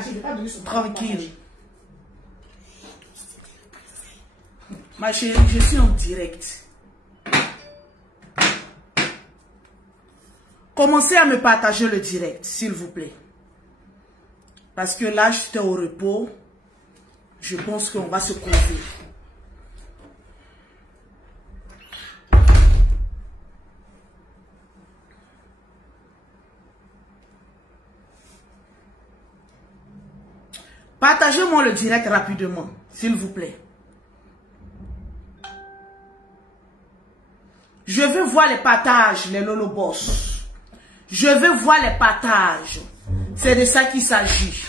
partager, je vais pas donner son Tranquille. Ma chérie, je suis en direct. Commencez à me partager le direct, s'il vous plaît. Parce que là, j'étais au repos. Je pense qu'on va se confier. Partagez-moi le direct rapidement, s'il vous plaît. Je veux voir les partages, les Lolo Boss. Je veux voir les partages. C'est de ça qu'il s'agit.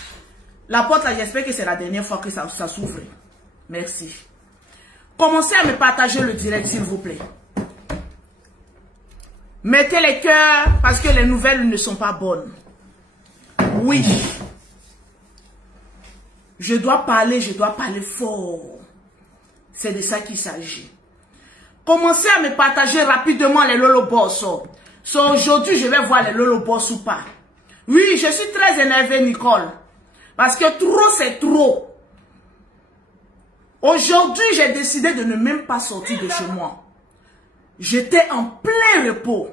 La porte là, j'espère que c'est la dernière fois que ça s'ouvre. Merci. Commencez à me partager le direct, s'il vous plaît. Mettez les cœurs parce que les nouvelles ne sont pas bonnes. Oui. Je dois parler fort. C'est de ça qu'il s'agit. Commencez à me partager rapidement les Lolo Boss. Aujourd'hui, je vais voir les Lolo Boss ou pas. Oui, je suis très énervée, Nicole. Parce que trop, c'est trop. Aujourd'hui, j'ai décidé de ne même pas sortir de chez moi. J'étais en plein repos.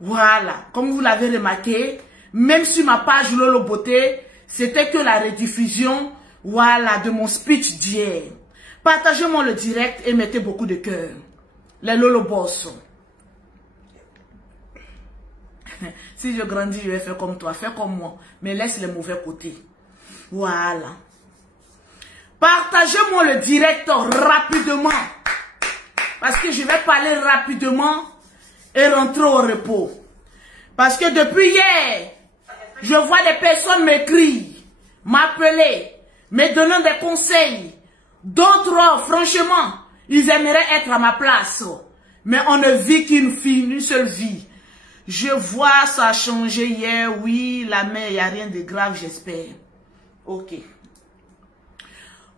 Voilà. Comme vous l'avez remarqué, même sur ma page Lolo Beauté, c'était que la rediffusion, voilà, de mon speech d'hier. Partagez-moi le direct et mettez beaucoup de cœur. Les Lolo Boss. Si je grandis, je vais faire comme toi. Fais comme moi. Mais laisse les mauvais côtés. Voilà. Partagez-moi le direct rapidement. Parce que je vais parler rapidement et rentrer au repos. Parce que depuis hier, je vois des personnes m'écrire, m'appeler, me donnant des conseils. D'autres, franchement, ils aimeraient être à ma place. Mais on ne vit qu'une seule vie. Je vois ça a changé hier. Oui, la mère, il n'y a rien de grave, j'espère. Ok.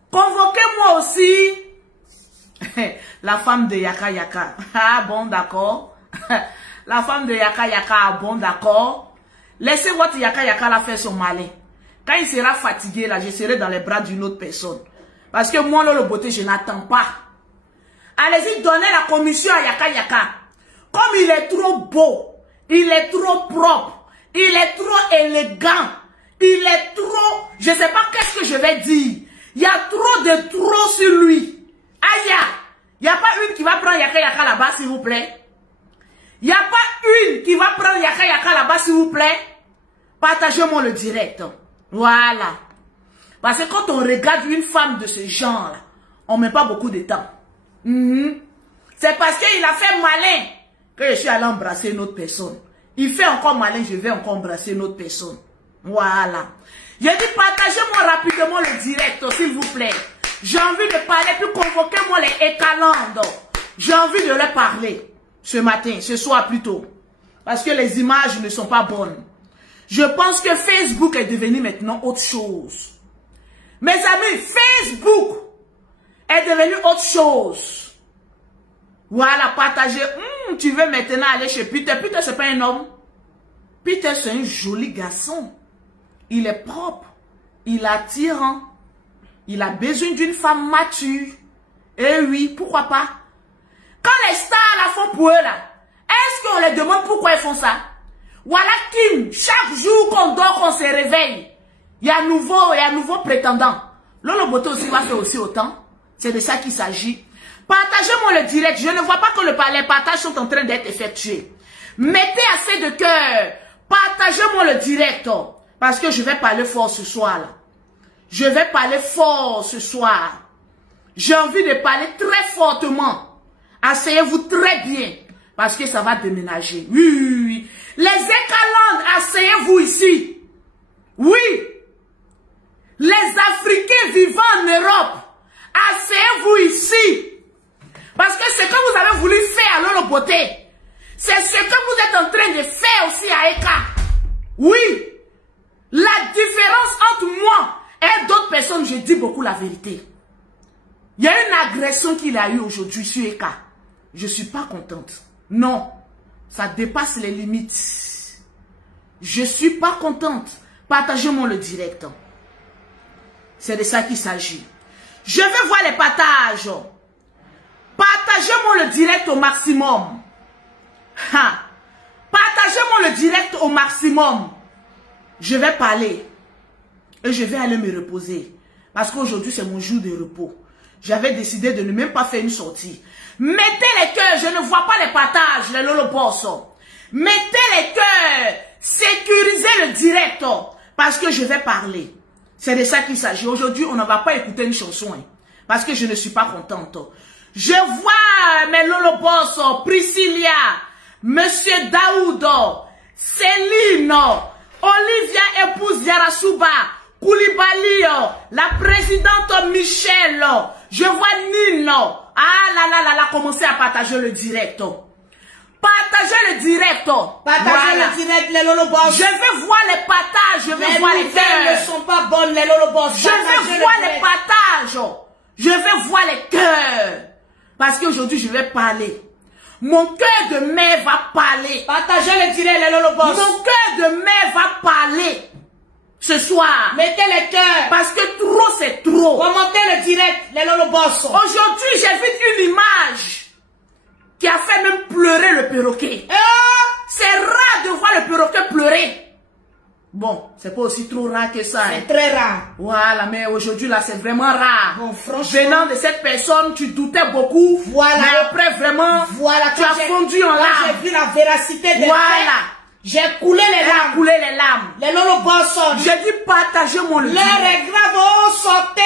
Convoquez-moi aussi la femme de Yaka Yaka. Ah bon, d'accord. La femme de Yaka Yaka, ah bon, d'accord. Laissez votre Yaka Yaka la faire son malin. Quand il sera fatigué, là, je serai dans les bras d'une autre personne. Parce que moi, Lolo Beauté, je n'attends pas. Allez-y, donnez la commission à Yaka Yaka. Comme il est trop beau, il est trop propre, il est trop élégant, il est trop... Je ne sais pas qu'est-ce que je vais dire. Il y a trop de trop sur lui. Aïe, il n'y a pas une qui va prendre Yaka Yaka là-bas, s'il vous plaît. Il n'y a pas une qui va prendre Yaka Yaka là-bas, s'il vous plaît. Partagez-moi le direct. Voilà. Parce que quand on regarde une femme de ce genre-là, on ne met pas beaucoup de temps. C'est parce qu'il a fait malin que je suis allé embrasser une autre personne. Il fait encore malin, je vais encore embrasser une autre personne. Voilà. J'ai dit partagez-moi rapidement le direct, s'il vous plaît. J'ai envie de parler, puis convoquez-moi les écalandes. J'ai envie de leur parler ce matin, ce soir plutôt. Parce que les images ne sont pas bonnes. Je pense que Facebook est devenu maintenant autre chose. Mes amis, Facebook est devenu autre chose. Voilà, partagez. Tu veux maintenant aller chez Peter. Peter, c'est pas un homme. Peter, c'est un joli garçon. Il est propre. Il est attirant. Il a besoin d'une femme mature. Eh oui, pourquoi pas? Quand les stars la font pour eux là, est-ce qu'on les demande pourquoi ils font ça? Voilà Kim, chaque jour qu'on dort, qu'on se réveille, il y a un nouveau prétendant. Lolo Beauté aussi va faire aussi autant. C'est de ça qu'il s'agit. Partagez-moi le direct. Je ne vois pas que les partages sont en train d'être effectués. Mettez assez de cœur. Partagez-moi le direct. Parce que je vais parler fort ce soir là. Je vais parler fort ce soir. J'ai envie de parler très fortement. Asseyez-vous très bien. Parce que ça va déménager. Oui, oui, oui. Les écalandes, asseyez-vous ici. Oui. Les Africains vivant en Europe, asseyez-vous ici. Parce que ce que vous avez voulu faire à Lolo Beauté, c'est ce que vous êtes en train de faire aussi à Eka. Oui. La différence entre moi et d'autres personnes, je dis beaucoup la vérité. Il y a une agression qu'il a eue aujourd'hui sur Eka. Je ne suis pas contente. Non. Ça dépasse les limites. Je ne suis pas contente. Partagez-moi le direct. C'est de ça qu'il s'agit. Je vais voir les partages. Partagez-moi le direct au maximum. Partagez-moi le direct au maximum. Je vais parler. Et je vais aller me reposer. Parce qu'aujourd'hui, c'est mon jour de repos. J'avais décidé de ne même pas faire une sortie. Mettez les cœurs. Je ne vois pas les partages, les lolobos. Mettez les cœurs. Sécurisez le direct. Parce que je vais parler. C'est de ça qu'il s'agit. Aujourd'hui, on ne va pas écouter une chanson. Parce que je ne suis pas contente. Je vois mes lolobos, Priscilla, Monsieur Daoud, Céline, Olivia épouse Yarasuba, Koulibaly, la présidente Michel, je vois Nino. Ah là, commencez à partager le direct. Partagez le direct. Partagez le direct, les lolobos. Je vais voir les partages, je vais voir les cœurs. Ne sont pas bonnes, les lolobos. Je vais voir les partages. Je vais voir les cœurs. Parce qu'aujourd'hui, je vais parler. Mon cœur de mère va parler. Partagez le direct, les lolobos. Mon cœur de mère va parler. Ce soir. Mettez les cœurs. Parce que trop, c'est trop. Commentez le direct, les lolobos. Aujourd'hui, j'ai vu une image qui a fait même pleurer le perroquet. C'est rare de voir le perroquet pleurer. Bon, c'est pas aussi trop rare que ça. C'est très rare. Voilà, mais aujourd'hui, là, c'est vraiment rare. Bon, franchement. Venant de cette personne, tu doutais beaucoup. Voilà. Mais après, vraiment, voilà, tu as fondu en larmes. J'ai vu la véracité des Voilà. J'ai coulé les larmes. Coulé les larmes. Les lolobos. J'ai dit partagez mon le direct. L'heure est grave. Oh, sortez.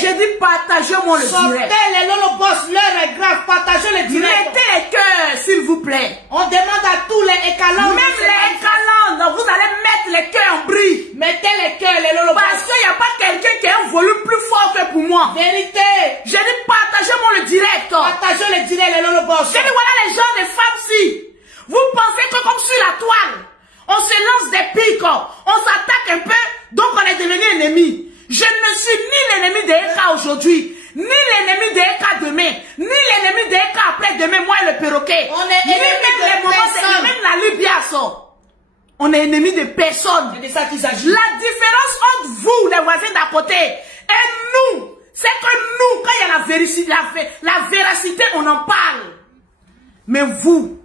J'ai dit partagez mon le direct. Sortez les lolobos. L'heure est grave. Partagez le direct. Mettez les cœurs, s'il vous plaît. On demande à tous les écalandes. Même les écalandes, vous allez mettre les cœurs en bris. Mettez les cœurs, les lolobos. Parce qu'il n'y a pas quelqu'un qui a un volume plus fort que pour moi. Vérité. J'ai dit partagez mon le direct. Partagez le direct, les lolobos. J'ai dit voilà les gens, les femmes-ci. Vous pensez que comme sur la toile, on se lance des pics, on s'attaque un peu, donc on est devenu ennemi. Je ne suis ni l'ennemi de Eka aujourd'hui, ni l'ennemi de Eka demain, ni l'ennemi de Eka après-demain, moi et le perroquet. On est ennemi de personne. Même la Libya, on est ennemi de personne. C'est de ça qu'il s'agit. La différence entre vous, les voisins d'à côté, et nous, c'est que nous, quand il y a la véracité, on en parle. Mais vous,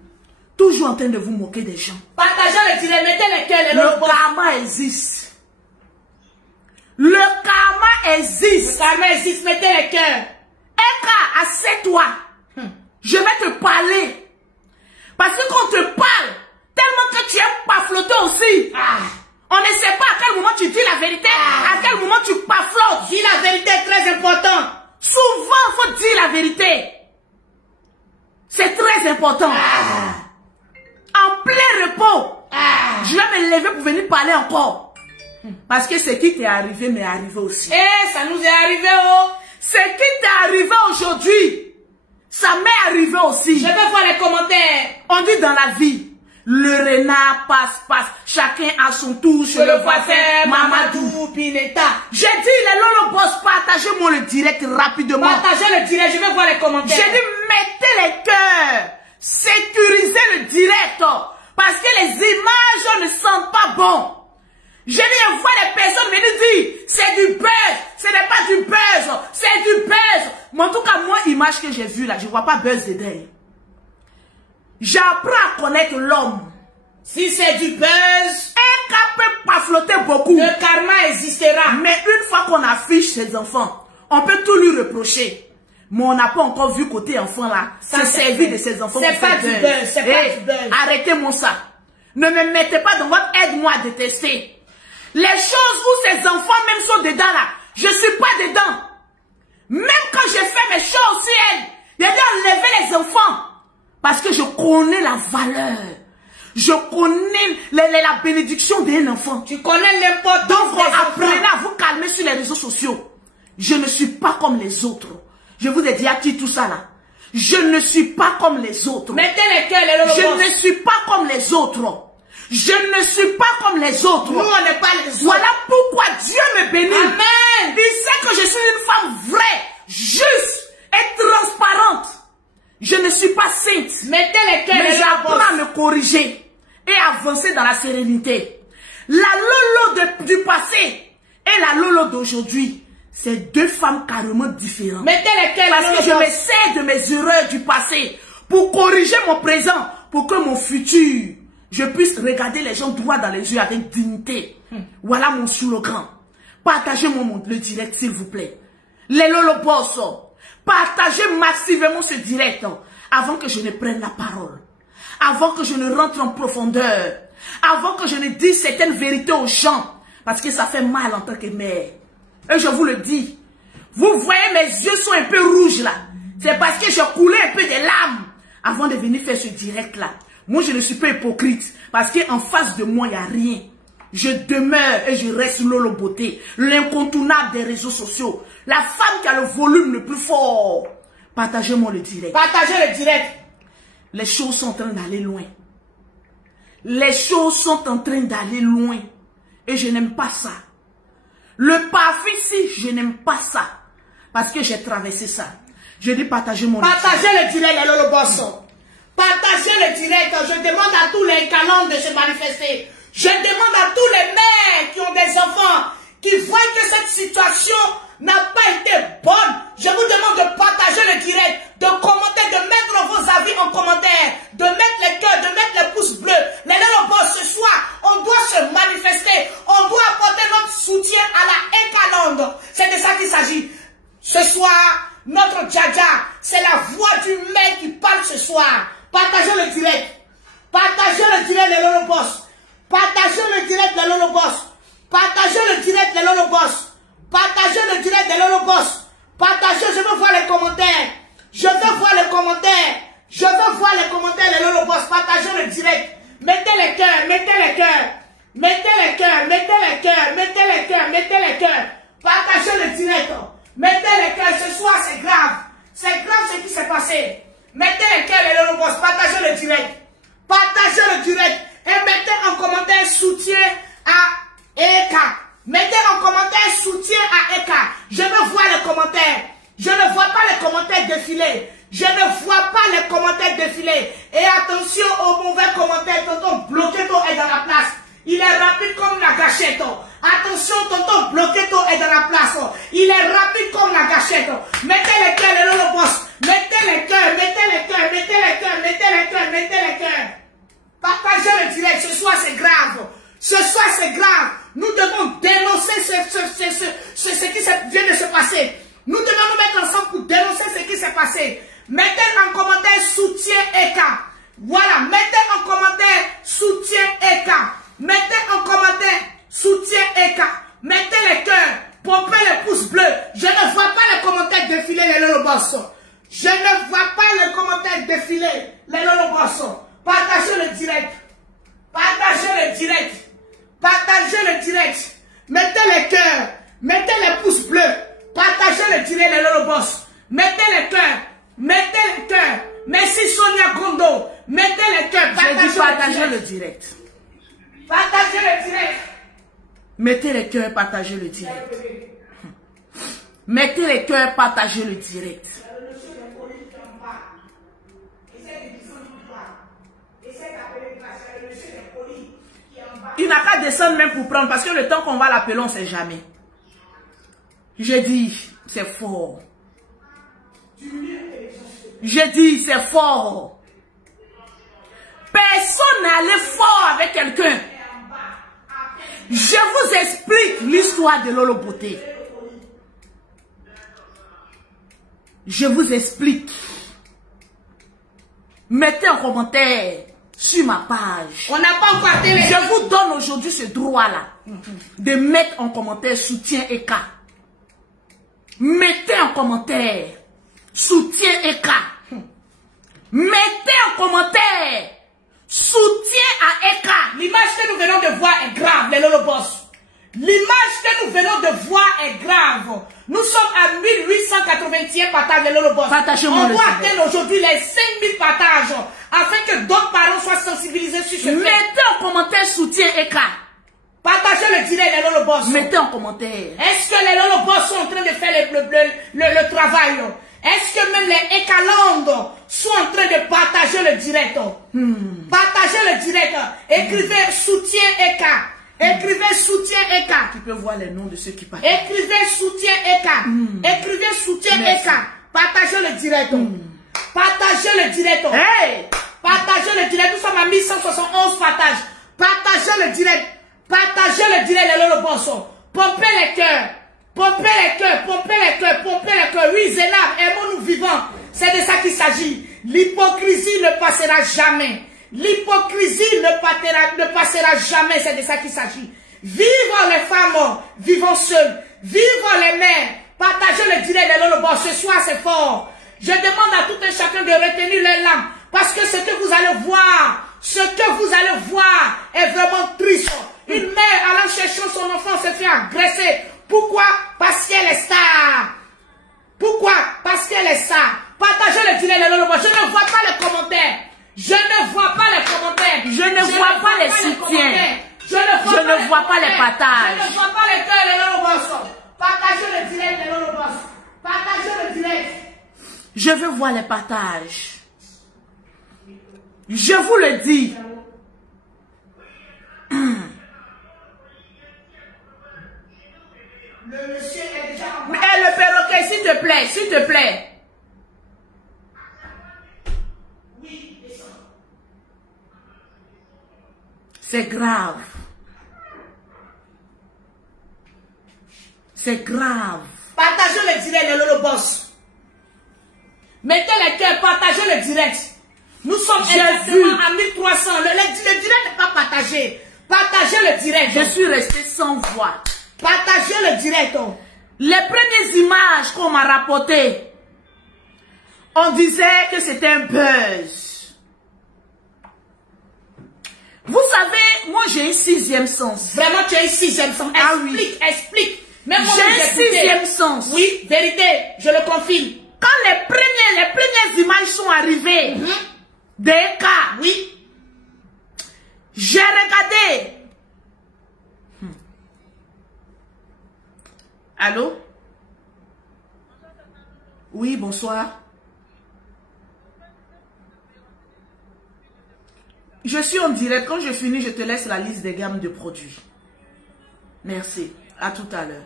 toujours en train de vous moquer des gens. Partagez le direct, mettez les cœurs, les lolobos. Le karma existe. Le karma existe. Le karma existe, mettez les cœurs. Eka, assieds-toi. Je vais te parler. Parce que quand on te parle, tellement que tu aimes pas flotter aussi. On ne sait pas à quel moment tu dis la vérité, à quel moment tu paflottes. Dis la vérité est très important. Souvent, il faut dire la vérité. C'est très important. En plein repos, je vais me lever pour venir parler encore. Parce que ce qui t'est arrivé m'est arrivé aussi. Ça nous est arrivé, oh. Ce qui t'est arrivé aujourd'hui, ça m'est arrivé aussi. Je vais voir les commentaires. On dit dans la vie, le renard passe. Chacun a son tour chez le voisin Mamadou Pineta. J'ai dit les lolobos, partagez-moi le direct rapidement. Partagez le direct, je vais voir les commentaires. J'ai dit mettez les cœurs. Sécurisez le direct. Parce que les images ne sont pas bonnes. Je viens voir les personnes venir dire c'est du buzz. Ce n'est pas du buzz. C'est du buzz. Mais en tout cas, moi, l'image que j'ai vue là, je ne vois pas buzz dedans. J'apprends à connaître l'homme. Si c'est du buzz, Eka peut pas flotter beaucoup. Le karma existera. Mais une fois qu'on affiche ses enfants, on peut tout lui reprocher. Mais on n'a pas encore vu côté enfant là. C'est servi de ses enfants. C'est pas du buzz. C'est pas du buzz. Arrêtez-moi ça. Ne me mettez pas dans votre aide-moi à détester. Les choses où ces enfants même sont dedans là, je suis pas dedans. Même quand je fais mes choses sur elles, il y a d'enlever les enfants. Parce que je connais la valeur. Je connais la bénédiction d'un enfant. Tu connais l'importance. Donc apprenez à vous calmer sur les réseaux sociaux. Je ne suis pas comme les autres. Je vous ai dit à qui tout ça là. Je ne suis pas comme les autres. Mettez les cœurs, les lolobos. Je ne suis pas comme les autres. Je ne suis pas comme les autres. Nous, on n'est pas les autres. Voilà pourquoi Dieu me bénit. Amen. Il sait que je suis une femme vraie, juste et transparente. Je ne suis pas sainte. Mettez les cœurs, mais les lolobos. j'apprends à me corriger et avancer dans la sérénité. La Lolo du passé et la Lolo d'aujourd'hui, c'est deux femmes carrément différentes. Mettez lesquelles? Parce que je me sers de mes erreurs du passé pour corriger mon présent, pour que mon futur, je puisse regarder les gens droit dans les yeux avec dignité. Voilà mon slogan. Partagez-moi le direct, s'il vous plaît. Les Lolo Boss, partagez massivement ce direct avant que je ne prenne la parole, avant que je ne rentre en profondeur, avant que je ne dise certaines vérités aux gens, parce que ça fait mal en tant que mère. Et je vous le dis, vous voyez mes yeux sont un peu rouges là, c'est parce que je coulais un peu de larmes avant de venir faire ce direct là. Moi je ne suis pas hypocrite, parce qu'en face de moi il n'y a rien. Je demeure et je reste Lolo Beauté, l'incontournable des réseaux sociaux, la femme qui a le volume le plus fort. Partagez-moi le direct. Partagez le direct. Les choses sont en train d'aller loin. Les choses sont en train d'aller loin. Et je n'aime pas ça. Le parfum ici, je n'aime pas ça. Parce que j'ai traversé ça. Je dis partagez-moi le direct. Partagez le direct, les Lolo Boss. Partagez le direct. Je demande à tous les calendres de se manifester. Je demande à tous les mères qui ont des enfants, qui voient que cette situation n'a pas été bonne. Je vous demande de partager le direct, de commenter, de mettre vos avis en commentaire, de mettre les cœurs, de mettre les pouces bleus. Les Lolo Boss, ce soir, on doit se manifester. On doit apporter notre soutien à la Inkalande. C'est de ça qu'il s'agit. Ce soir, notre Djaja, c'est la voix du mec qui parle ce soir. Partagez le direct. Partagez le direct, les Lolo Boss. Partagez le direct de Lolo Boss. Partagez le direct de Lolo Boss. Partagez le direct de Lolo Boss. Partagez, je veux voir les commentaires. Je veux voir les commentaires. Je veux voir les commentaires de Lolo Boss. Partagez le direct. Mettez les cœurs, mettez les cœurs. Mettez les cœurs, mettez les cœurs, mettez les cœurs, mettez les cœurs. Partagez le direct. Mettez les cœurs. Ce soir, c'est grave. C'est grave ce qui s'est passé. Mettez les cœurs, les Lolo Boss. Partagez le direct. Partagez le direct. Et mettez en commentaire soutien à Eka. Mettez en commentaire soutien à Eka. Je veux voir les commentaires. Je ne vois pas les commentaires défiler. Je ne vois pas les commentaires défiler. Et attention aux mauvais commentaires. Tonton Bloqueto est dans la place. Il est rapide comme la gâchette. Attention, tonton Bloqueto est dans la place. Il est rapide comme la gâchette. Mettez les cœurs, les Lolo Boss. Mettez les cœurs, mettez les cœurs, mettez les cœurs, mettez les cœurs, mettez les cœurs. Partagez le direct, ce soir c'est grave. Ce soir c'est grave. Nous devons dénoncer ce qui vient de se passer. Nous devons nous mettre ensemble pour dénoncer ce qui s'est passé. Mettez en commentaire soutien Eka. Voilà, mettez en commentaire soutien Eka. Mettez en commentaire soutien Eka. Mettez les cœurs, pompez les pouces bleus. Je ne vois pas les commentaires défiler, les Lolo Boss. Je ne vois pas les commentaires défiler, les Lolo Boss. Partagez le direct. Partagez le direct. Partagez le direct. Mettez les cœurs. Mettez les pouces bleus. Partagez le direct, les Lolo Boss. Mettez les cœurs. Mettez les cœurs. Merci Sonia Gondo. Mettez les cœurs. Partagez le direct. Partagez le direct. Mettez les cœurs, partagez le direct. Mettez les cœurs, partagez le direct. Il n'a qu'à descendre même pour prendre, parce que le temps qu'on va l'appeler, on ne sait jamais. Je dis, c'est fort. Je dis, c'est fort. Personne n'est allé fort avec quelqu'un. Je vous explique l'histoire de Lolo Beauté. Je vous explique. Mettez en commentaire sur ma page. On n'a pas encore télé. Je vous donne aujourd'hui ce droit-là de mettre en commentaire soutien Eka. Mettez en commentaire soutien Eka. Mettez en commentaire soutien à Eka. L'image que nous venons de voir est grave, les Lolo Boss. L'image que nous venons de voir est grave. Nous sommes à 1881 partages, les Lolo Boss. On doit atteindre aujourd'hui les 5000 partages afin que d'autres parents soient sensibilisés sur ce fait. Mettez en commentaire soutien Eka. Partagez le direct, les Lolo Boss. Mettez en commentaire. Est-ce que les Lolo Boss sont en train de faire le travail? Est-ce que même les Inkalande sont en train de partager le direct? Partagez le direct. Écrivez soutien Eka. Écrivez soutien EK. Tu peux voir les noms de ceux qui partent. Écrivez soutien EK. Écrivez soutien EK. Partagez le direct. Partagez le direct. Hey! Partagez le direct. Nous sommes à 1171 partages. Partagez le direct. Partagez le direct, les Lolo Bosso. Pompez les cœurs. Pompez les cœurs. Pompez les cœurs. Pompez les cœurs. Oui, Zénab, aimons-nous vivants. C'est de ça qu'il s'agit. L'hypocrisie ne passera jamais. L'hypocrisie ne passera jamais. C'est de ça qu'il s'agit. Vivons les femmes. Vivons seuls. Vivons les mères. Partagez le direct, les Lolo Bosso. Ce soir, c'est fort. Je demande à tout un chacun de retenir les larmes. Parce que ce que vous allez voir, est vraiment triste. Une mère allant chercher son enfant se fait agresser. Pourquoi? Parce qu'elle est star. Pourquoi? Parce qu'elle est star. Partagez le direct, les Lolo Bosso. Je ne vois pas les commentaires. Je ne vois pas les commentaires. Je ne vois pas les soutiens. Je ne vois pas les partages. Je ne vois pas les cœurs, les Lolo Bosso. Partagez le direct, les Lolo Bosso. Partagez le direct. Je veux voir les partages. Je vous le dis. Le monsieur est déjà en bas. Mais le perroquet, s'il te plaît, s'il te plaît. Oui, descends. C'est grave. C'est grave. Partagez le direct, les Lolo Boss. Mettez les cœurs, partagez le direct. Nous sommes exactement à 1300. Le direct n'est pas partagé. Partagez le direct. Je suis resté sans voix. Partagez le direct. Les premières images qu'on m'a rapportées, on disait que c'était un buzz. Vous savez, moi j'ai un sixième sens. Vraiment, tu as un sixième sens. Ah Explique, oui. explique. Même J'ai un sixième sens. Oui, vérité, je le confirme. Quand les premières images sont arrivées, des cas, Oui. j'ai regardé. Allô? Oui, bonsoir. Je suis en direct. Quand je finis, je te laisse la liste des gammes de produits. Merci. À tout à l'heure.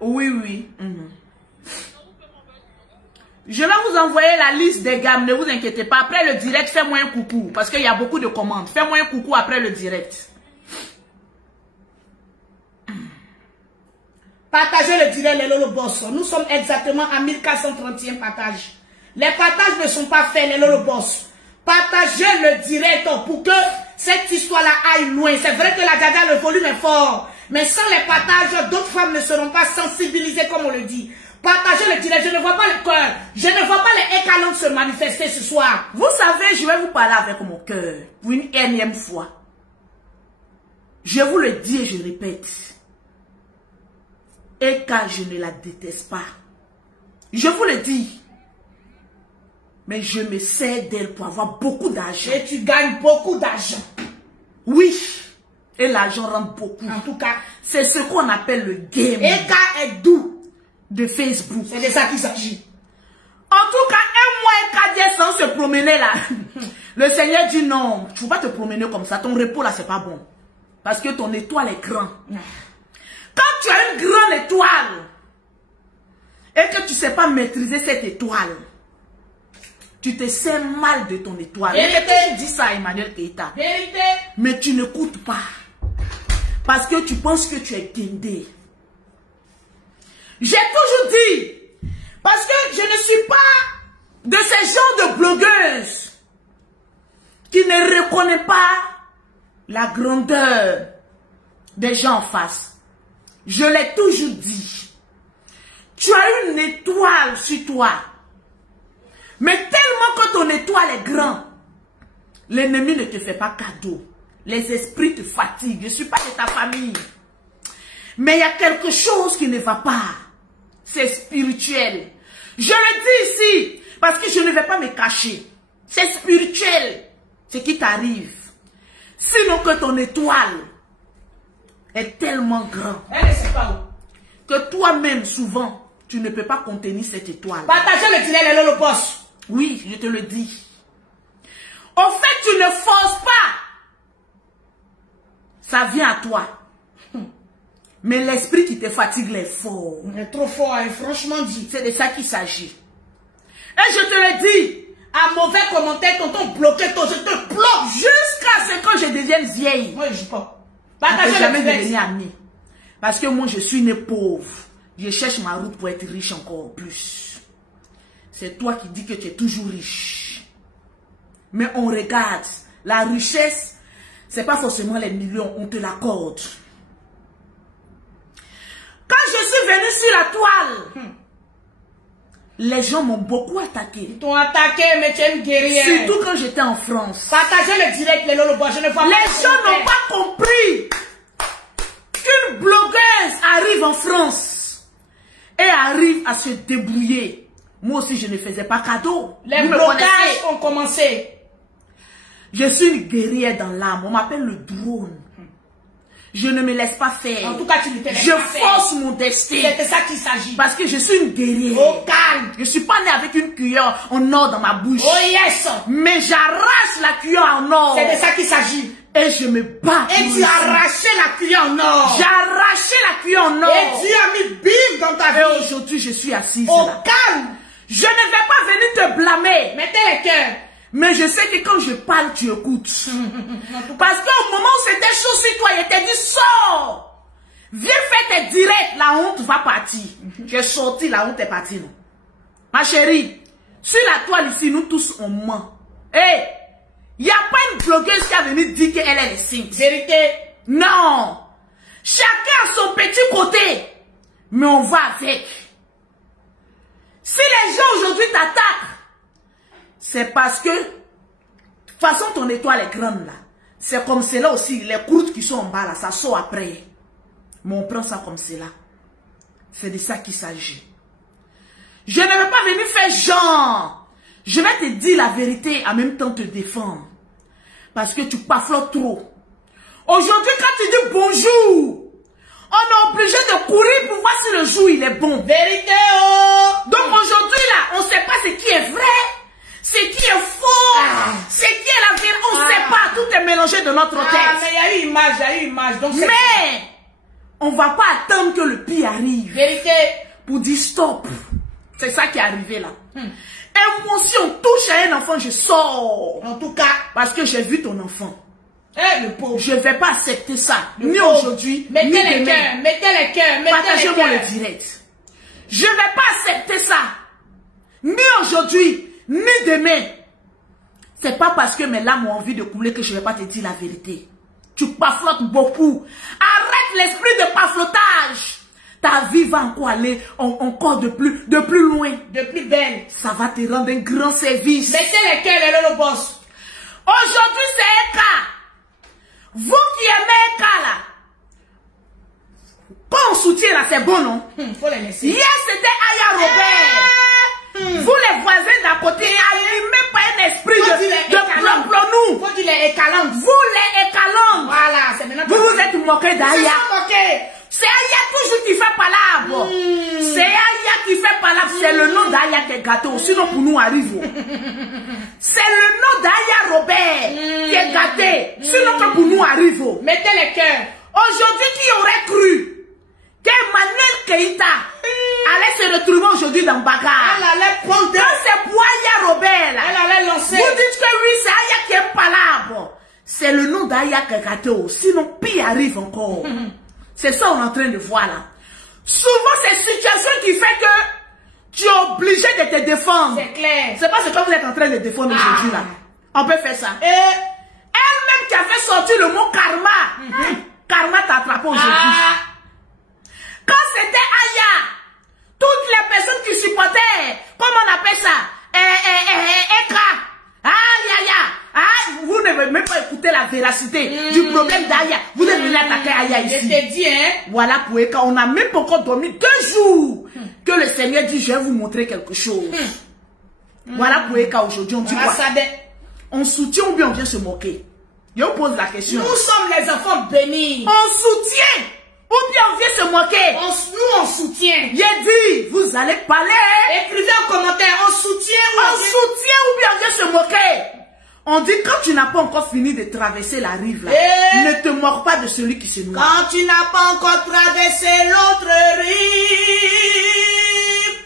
Oui, oui. Je vais vous envoyer la liste des gammes. Ne vous inquiétez pas. Après le direct, fais-moi un coucou. Parce qu'il y a beaucoup de commandes. Fais-moi un coucou après le direct. Partagez le direct, les Lolo Boss. Nous sommes exactement à 1431 partages. Les partages ne sont pas faits, les Lolo Boss. Partagez le direct pour que cette histoire-là aille loin. C'est vrai que la Dada, le volume est fort. Mais sans les partages, d'autres femmes ne seront pas sensibilisées comme on le dit. Partagez le direct. Je ne vois pas le cœur. Je ne vois pas les écalons se manifester ce soir. Vous savez, je vais vous parler avec mon cœur. Pour une énième fois. Je vous le dis et je répète. Et car je ne la déteste pas. Je vous le dis. Mais je me sers d'elle pour avoir beaucoup d'argent. Et tu gagnes beaucoup d'argent. Oui. Et l'argent rentre beaucoup. En tout cas, c'est ce qu'on appelle le game. Eka est doux. De Facebook. C'est de ça qu'il s'agit. En tout cas, un mois et 4 jours sans se promener là. Le Seigneur dit non, tu ne vas pas te promener comme ça. Ton repos là, c'est pas bon. Parce que ton étoile est grande. Quand tu as une grande étoile et que tu ne sais pas maîtriser cette étoile, tu te sers mal de ton étoile. Tu dis ça à Emmanuel Keita. Vérité. Mais tu n'écoutes pas. Parce que tu penses que tu es guindé. J'ai toujours dit, parce que je ne suis pas de ces gens de blogueuses qui ne reconnaissent pas la grandeur des gens en face. Je l'ai toujours dit. Tu as une étoile sur toi. Mais tellement que ton étoile est grande, l'ennemi ne te fait pas cadeau. Les esprits te fatiguent. Je ne suis pas de ta famille. Mais il y a quelque chose qui ne va pas. C'est spirituel. Je le dis ici, parce que je ne vais pas me cacher. C'est spirituel, ce qui t'arrive. Sinon que ton étoile est tellement grande. Elle ne sait pas où. Que toi-même, souvent, tu ne peux pas contenir cette étoile. Partagez le direct, les Lolo Boss. Oui, je te le dis. En fait, tu ne forces pas Ça vient à toi. Mais l'esprit qui te fatigue est fort. On est trop fort, hein, franchement dit. C'est de ça qu'il s'agit. Et je te le dis. Un mauvais commentaire, tonton bloqué, je te bloque. Jusqu'à ce que je devienne vieille. Moi, je joue pas. Je ne peux jamais devenir amie. Parce que moi, je suis une pauvre. Je cherche ma route pour être riche encore plus. C'est toi qui dis que tu es toujours riche. Mais on regarde. La richesse, c'est pas forcément les millions. On te l'accorde. Quand je suis venue sur la toile, les gens m'ont beaucoup attaqué. Ils t'ont attaqué, mais tu es une guerrière. Surtout quand j'étais en France. Partagez le direct, les lolobois, je ne vois pas. Les gens n'ont pas compris qu'une blogueuse arrive en France et arrive à se débrouiller. Moi aussi, je ne faisais pas cadeau. Les blocages ont commencé. Je suis une guerrière dans l'âme. On m'appelle le drone. Je ne me laisse pas faire. En tout cas, tu ne te laisses je pas force mon destin. C'est de ça qu'il s'agit. Parce que je suis une guerrière. Au calme. Je ne suis pas née avec une cuillère en or dans ma bouche. Oh yes. Mais j'arrache la cuillère en or. C'est de ça qu'il s'agit. Et je me bats. Et tu as arraché la cuillère en or. J'ai arraché la cuillère en or. Et tu as mis bim dans ta vie. Et aujourd'hui, je suis assise au là. Calme. Je ne vais pas venir te blâmer. Mettez les cœurs. Mais je sais que quand je parle, tu écoutes. Parce qu'au moment où c'était chaud sur toi, il t'a dit sors. Viens faire tes directs, la honte va partir. J'ai sorti, la honte est partie. Non? Ma chérie, sur la toile ici, nous tous on ment. Hé, il n'y a pas une blogueuse qui a venu dire qu'elle est les signes. Vérité. Non. Chacun a son petit côté. Mais on va avec. Si les gens aujourd'hui t'attaquent, c'est parce que, de toute façon, ton étoile est grande là. C'est comme cela aussi, les croûtes qui sont en bas là, ça sort après. Mais on prend ça comme cela. C'est de ça qu'il s'agit. Je ne vais pas venir faire genre. Je vais te dire la vérité, en même temps te défendre. Parce que tu paflottes trop. Aujourd'hui, quand tu dis bonjour, on est obligé de courir pour voir si le jour il est bon. Vérité, oh. Donc aujourd'hui là, on ne sait pas ce qui est vrai. Ce qui est faux, ce qui est la vérité, on ne sait pas, tout est mélangé de notre tête. Mais il y a eu image, il y a eu image. Donc mais, on ne va pas attendre que le pire arrive. Vérité. Pour dire stop. C'est ça qui est arrivé là. Et moi, si on touche à un enfant, je sors. En tout cas. Parce que j'ai vu ton enfant. Le pauvre. Je ne vais pas accepter ça. Ni aujourd'hui, ni demain. Mettez les cœurs, partagez-moi le direct. Je ne vais pas accepter ça. Ni aujourd'hui, ni demain. C'est pas parce que mes larmes ont envie de couler que je ne vais pas te dire la vérité. Tu paflottes beaucoup. Arrête l'esprit de paflotage. Ta vie va encore aller encore de plus loin. De plus belle. Ça va te rendre un grand service. Mettez les cœurs, les boss. Aujourd'hui, c'est un cas. Vous qui aimez un cas là. Quand on soutient là, c'est bon, non? Faut les laisser. Hier, c'était Aya Robert. Vous les voisins d'à côté, allumez pas un esprit de plomb-nous. Faut dire les écalantes. Vous les écalantes. Voilà, c'est maintenant. Vous vous êtes moqués d'Aya. C'est Aya toujours qui fait palabre. C'est Aya qui fait palabre. C'est le nom d'Aya qui est gâté. Sinon pour nous arrive. C'est le nom d'Aya Robert qui est gâté. Sinon que pour nous arrive. Mettez les cœurs. Aujourd'hui, qui aurait cru qu'Emmanuel Keïta allait se retrouver aujourd'hui dans Bagarre? Elle allait prendre. Quand c'est pour Aya Robert là. Elle allait lancer. Vous dites que oui, c'est Aya qui est palabre. C'est le nom d'Aya qui est gâté. Sinon, pire arrive encore. C'est ça qu'on est en train de voir là. Souvent, c'est une situation qui fait que tu es obligé de te défendre. C'est clair. C'est pas ce que vous êtes en train de défendre aujourd'hui là. On peut faire ça. Et elle-même qui a fait sortir le mot karma. Karma t'a attrapé aujourd'hui. Quand c'était Aya, toutes les personnes qui supportaient, comment on appelle ça? Eka. Vous ne devez même pas écouter la véracité du problème d'Aya. Vous devez venir attaquer Aya ici. Je t'ai dit, hein. Voilà pour Eka. On n'a même pas encore dormi 2 jours que le Seigneur dit, je vais vous montrer quelque chose. Voilà pour Eka aujourd'hui. On dit quoi? On soutient ou bien on vient se moquer? Je vous pose la question. Nous sommes les enfants bénis. On soutient ou bien on vient se moquer? Nous on soutient. J'ai dit, vous allez parler. Écrivez en commentaire, on soutient ou bien on vient se moquer. On dit quand tu n'as pas encore fini de traverser la rive là, ne te moque pas de celui qui se noie. Quand tu n'as pas encore traversé l'autre rive,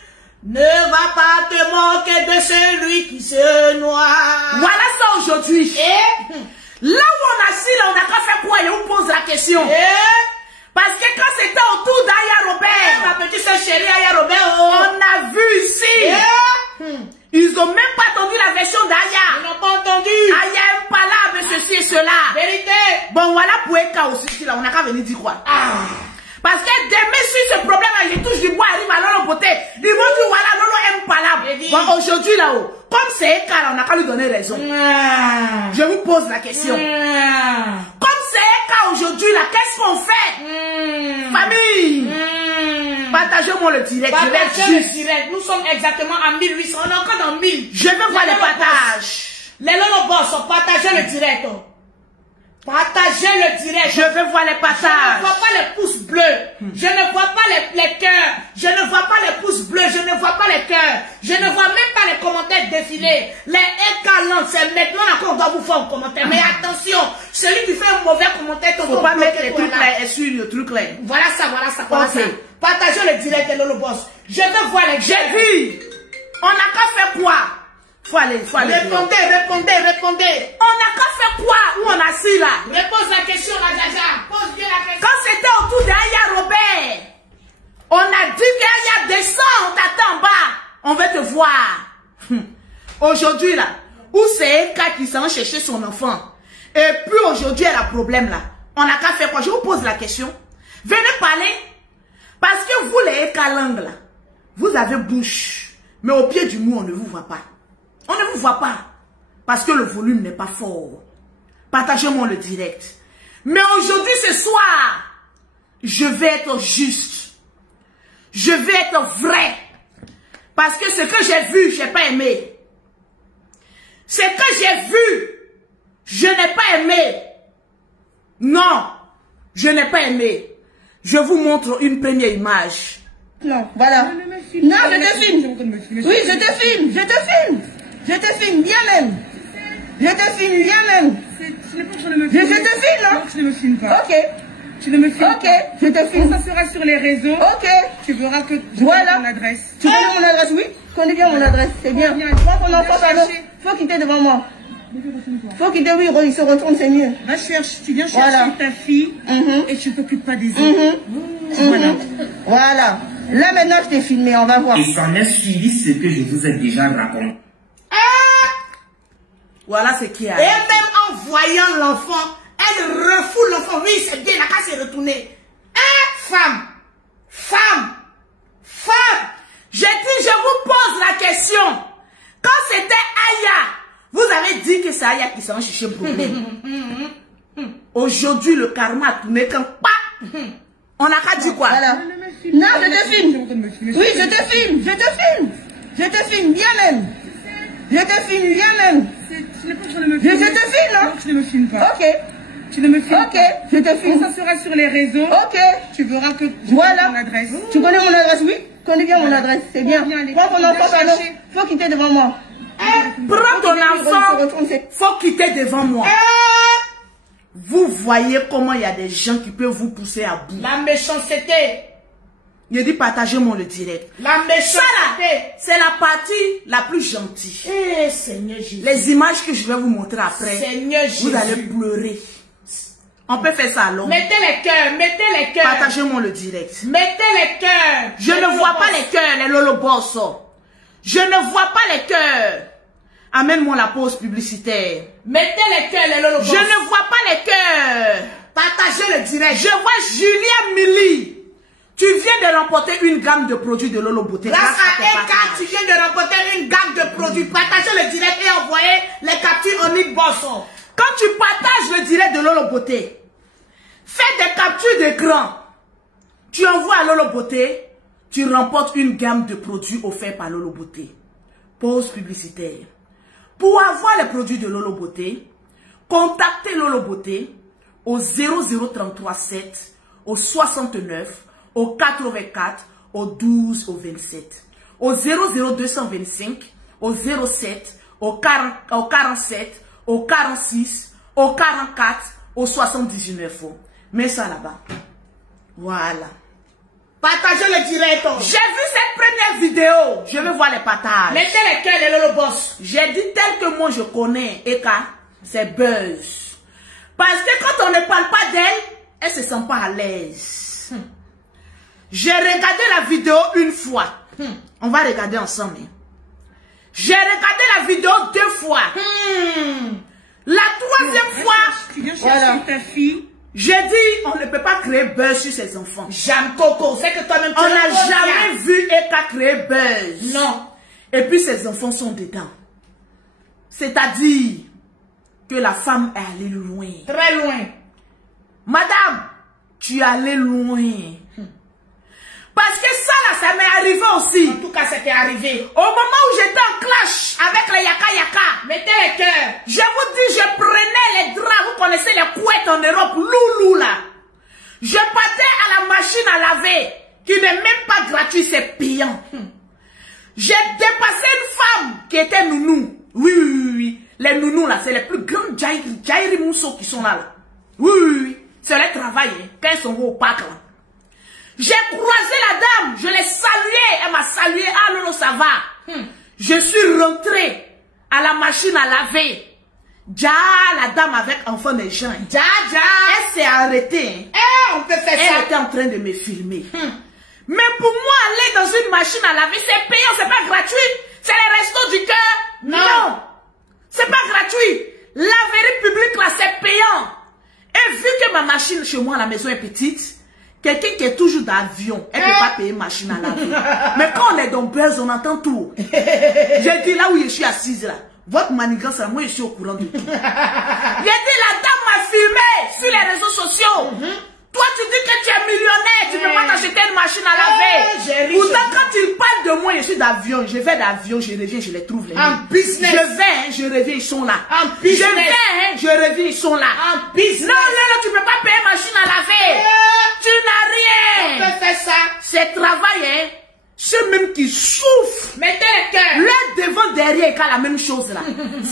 ne va pas te moquer de celui qui se noie. Voilà ça aujourd'hui. Là où on a assis, là, on n'a qu'à faire quoi? Et on pose la question. Parce que quand c'était autour d'Aya Robert, ma petite soeur chérie Aya Robert, on a vu ici. Ils n'ont même pas entendu la version d'Aya. Ils n'ont pas entendu. Aya impalable, ceci et cela. Vérité. Bon, voilà pour Eka aussi, là, on n'a qu'à venir dire quoi. Parce que demain, sur ce problème-là, je touche du bois, arrive à Lolo beauté. Ils vont dire, voilà, Lolo impalable. Bon, aujourd'hui, là-haut, comme c'est Eka, là, on n'a qu'à lui donner raison. Je vous pose la question. Comme c'est Eka aujourd'hui, là, qu'est-ce qu'on fait? Famille. Partagez-moi le direct. Partagez le direct. Nous sommes exactement à 1800. On est encore dans 1000. Je veux voir les partages. Les Lolo Boss, partagez le direct. Partagez le direct. Je veux voir les partages. Je ne vois pas les pouces bleus. Je ne vois pas les cœurs. Je ne vois pas les pouces bleus. Je ne vois pas les cœurs. Je ne vois même pas les commentaires défiler. Les écalantes, c'est maintenant qu'on doit vous faire un commentaire. Mais attention, celui qui fait un mauvais commentaire, il ne faut pas mettre les trucs là et sur le truc là. Voilà ça, voilà ça, voilà ça. Partagez le direct de Lolo Boss. Je veux voir les. J'ai vu. On n'a qu'à faire quoi? Faut aller. Répondez. On n'a qu'à faire quoi? Où on a assis là? Repose la question, la Jaja. Pose bien la question. Quand c'était autour d'Aya Robert, on a dit qu'Aya descend, on t'attend en bas. On veut te voir. Aujourd'hui là, où c'est Eka qui s'en chercher son enfant? Et puis aujourd'hui, elle a problème là. On n'a qu'à faire quoi? Je vous pose la question. Venez parler. Parce que vous les Eka langue là, vous avez bouche. Mais au pied du mur, on ne vous voit pas. On ne vous voit pas. Parce que le volume n'est pas fort. Partagez-moi le direct. Mais aujourd'hui, ce soir, je vais être juste. Je vais être vrai. Parce que ce que j'ai vu, je n'ai pas aimé. Ce que j'ai vu, je n'ai pas aimé. Non, je n'ai pas aimé. Je vous montre une première image. Non, voilà. Non, je te filme. Oui, je te filme. Je te filme. Je te filme bien même. Je te filme bien même. Ce n'est pas que je ne me Je filme. te filme, non? Non, tu ne me filmes pas. Ok. Tu ne me filmes Ok, pas. je te filme. Quand ça sera sur les réseaux, Ok. tu verras que je Voilà. donne mon adresse. Tu connais mon adresse, oui? Tu connais bien mon adresse, c'est bien. Viens, Prends ton enfant, viens pardon. chercher. Faut quitter devant moi. Faut quitter, oui, il se retourne, c'est mieux. Va chercher, tu viens chercher Voilà. ta fille et tu t'occupes pas des autres. Voilà. Voilà. Là, maintenant, je t'ai filmé, on va voir. Et s'en est suivi ce que je vous ai déjà raconté. Voilà ce qui Et arrive. même en voyant l'enfant, elle refoule l'enfant. Oui, c'est bien, la casse est retournée. Femme. J'ai dit, je vous pose la question. Quand c'était Aya, vous avez dit que c'est Aya qui s'en cherchait problème. Aujourd'hui, le karma a tourné comme pas. On n'a qu'à dire quoi? Voilà. Non, je te filme. Oui, je te filme. Je te filme. Je te filme bien même. Je te filme bien même. Ce n'est pas que je ne me Je filme. te filme, non? Non, tu ne me filmes pas. Ok. Tu ne me filmes Ok, pas. je te Quand filme. ça sera sur les réseaux, Ok. tu verras que je Voilà. donne mon adresse. Tu connais mon adresse, oui? Tu connais bien mon adresse, c'est bien. Viens, Prends ton viens enfant, pardon. chercher. Faut quitter devant moi. Prends ton Il se enfant, retourne, c'est... faut quitter devant moi. Vous voyez comment il y a des gens qui peuvent vous pousser à bout. La méchanceté. Je dis partagez-moi le direct. La Ça là, méchanceté. c'est la partie la plus gentille. Eh, Seigneur Jésus. Les images que je vais vous montrer après, Seigneur Jésus. vous allez pleurer. On peut faire ça alors. Mettez les cœurs, mettez les cœurs. Partagez-moi le direct. Mettez les cœurs. Je ne vois pas les cœurs, les Lolo Boss. Je ne vois pas les cœurs. Amène-moi la pause publicitaire. Mettez les cœurs, les Lolo Boss. Je ne vois pas les cœurs. Partagez le direct. Je vois Julia Milly. Tu viens de remporter une gamme de produits de Lolo Beauté. Grâce à tes Eka, partages. tu viens de remporter une gamme de produits. Partagez le direct et envoyez les captures en inbox. Quand tu partages le direct de Lolo Beauté, fais des captures d'écran. Tu envoies à Lolo Beauté, tu remportes une gamme de produits offerts par Lolo Beauté. Pause publicitaire. Pour avoir les produits de Lolo Beauté, contactez Lolo Beauté au 00337, au 69, au 84, au 12, au 27. Au 00225, au 07, au 47, au 46, au 44, au 79. Mets ça là-bas. Voilà. Partagez le direct. J'ai vu cette première vidéo. Je veux voir les partages. Mettez lesquels, le boss. J'ai dit tel que moi je connais, Eka, c'est buzz. Parce que quand on ne parle pas d'elle, elle se sent pas à l'aise. J'ai regardé la vidéo une fois. On va regarder ensemble. J'ai regardé la vidéo 2 fois. La 3e fois, Tu viens chercher ta fille. j'ai dit, on ne peut pas créer buzz sur ses enfants. J'aime Coco. C'est que toi-même tu On n'a jamais vu Eka créer buzz. Non. Et puis ses enfants sont dedans. C'est-à-dire que la femme est allée loin. Très loin. Madame, tu es allée loin. Parce que ça là, ça m'est arrivé aussi. En tout cas, c'était arrivé. Au moment où j'étais en clash avec les Yaka Yaka, Mettez les cœurs. je vous dis, je prenais les draps, vous connaissez les couettes en Europe, loulou là. Je partais à la machine à laver, qui n'est même pas gratuit, c'est payant. J'ai dépassé une femme qui était nounou. Oui. Les nounous là, c'est les plus grands Jairi Mousso qui sont là. Oui. C'est les travail, hein, quand ils sont au parc là. J'ai croisé la dame, je l'ai saluée, elle m'a salué, ah non, ça va. Je suis rentrée à la machine à laver. La dame avec enfant des gens. Elle s'est arrêtée. On peut faire ça. Elle était en train de me filmer. Mais pour moi, aller dans une machine à laver, c'est payant, c'est pas gratuit. C'est les restos du cœur. Non. C'est pas gratuit. Laverie publique là, c'est payant. Et vu que ma machine chez moi à la maison est petite, quelqu'un qui est toujours d'avion, elle ne peut pas payer machine à laver. Mais quand on est dans buzz, on entend tout. J'ai dit là où je suis assise là, votre manigance, moi je suis au courant de tout. J'ai dit la dame m'a filmé sur les réseaux sociaux. Toi tu dis que tu es millionnaire, tu ne peux pas t'acheter une machine à laver. Pourtant quand ils parlent de moi, je suis d'avion, je vais d'avion, je reviens, je les trouve les En business. Je vais, je reviens, ils sont là. En business. Je vais, je reviens, ils sont là. En business. Non, tu ne peux pas payer machine à laver. Tu n'as On rien. peut faire ça. C'est travail, hein. Ceux même qui souffrent. Mettez les cœurs. Là, devant, derrière, il y a la même chose là.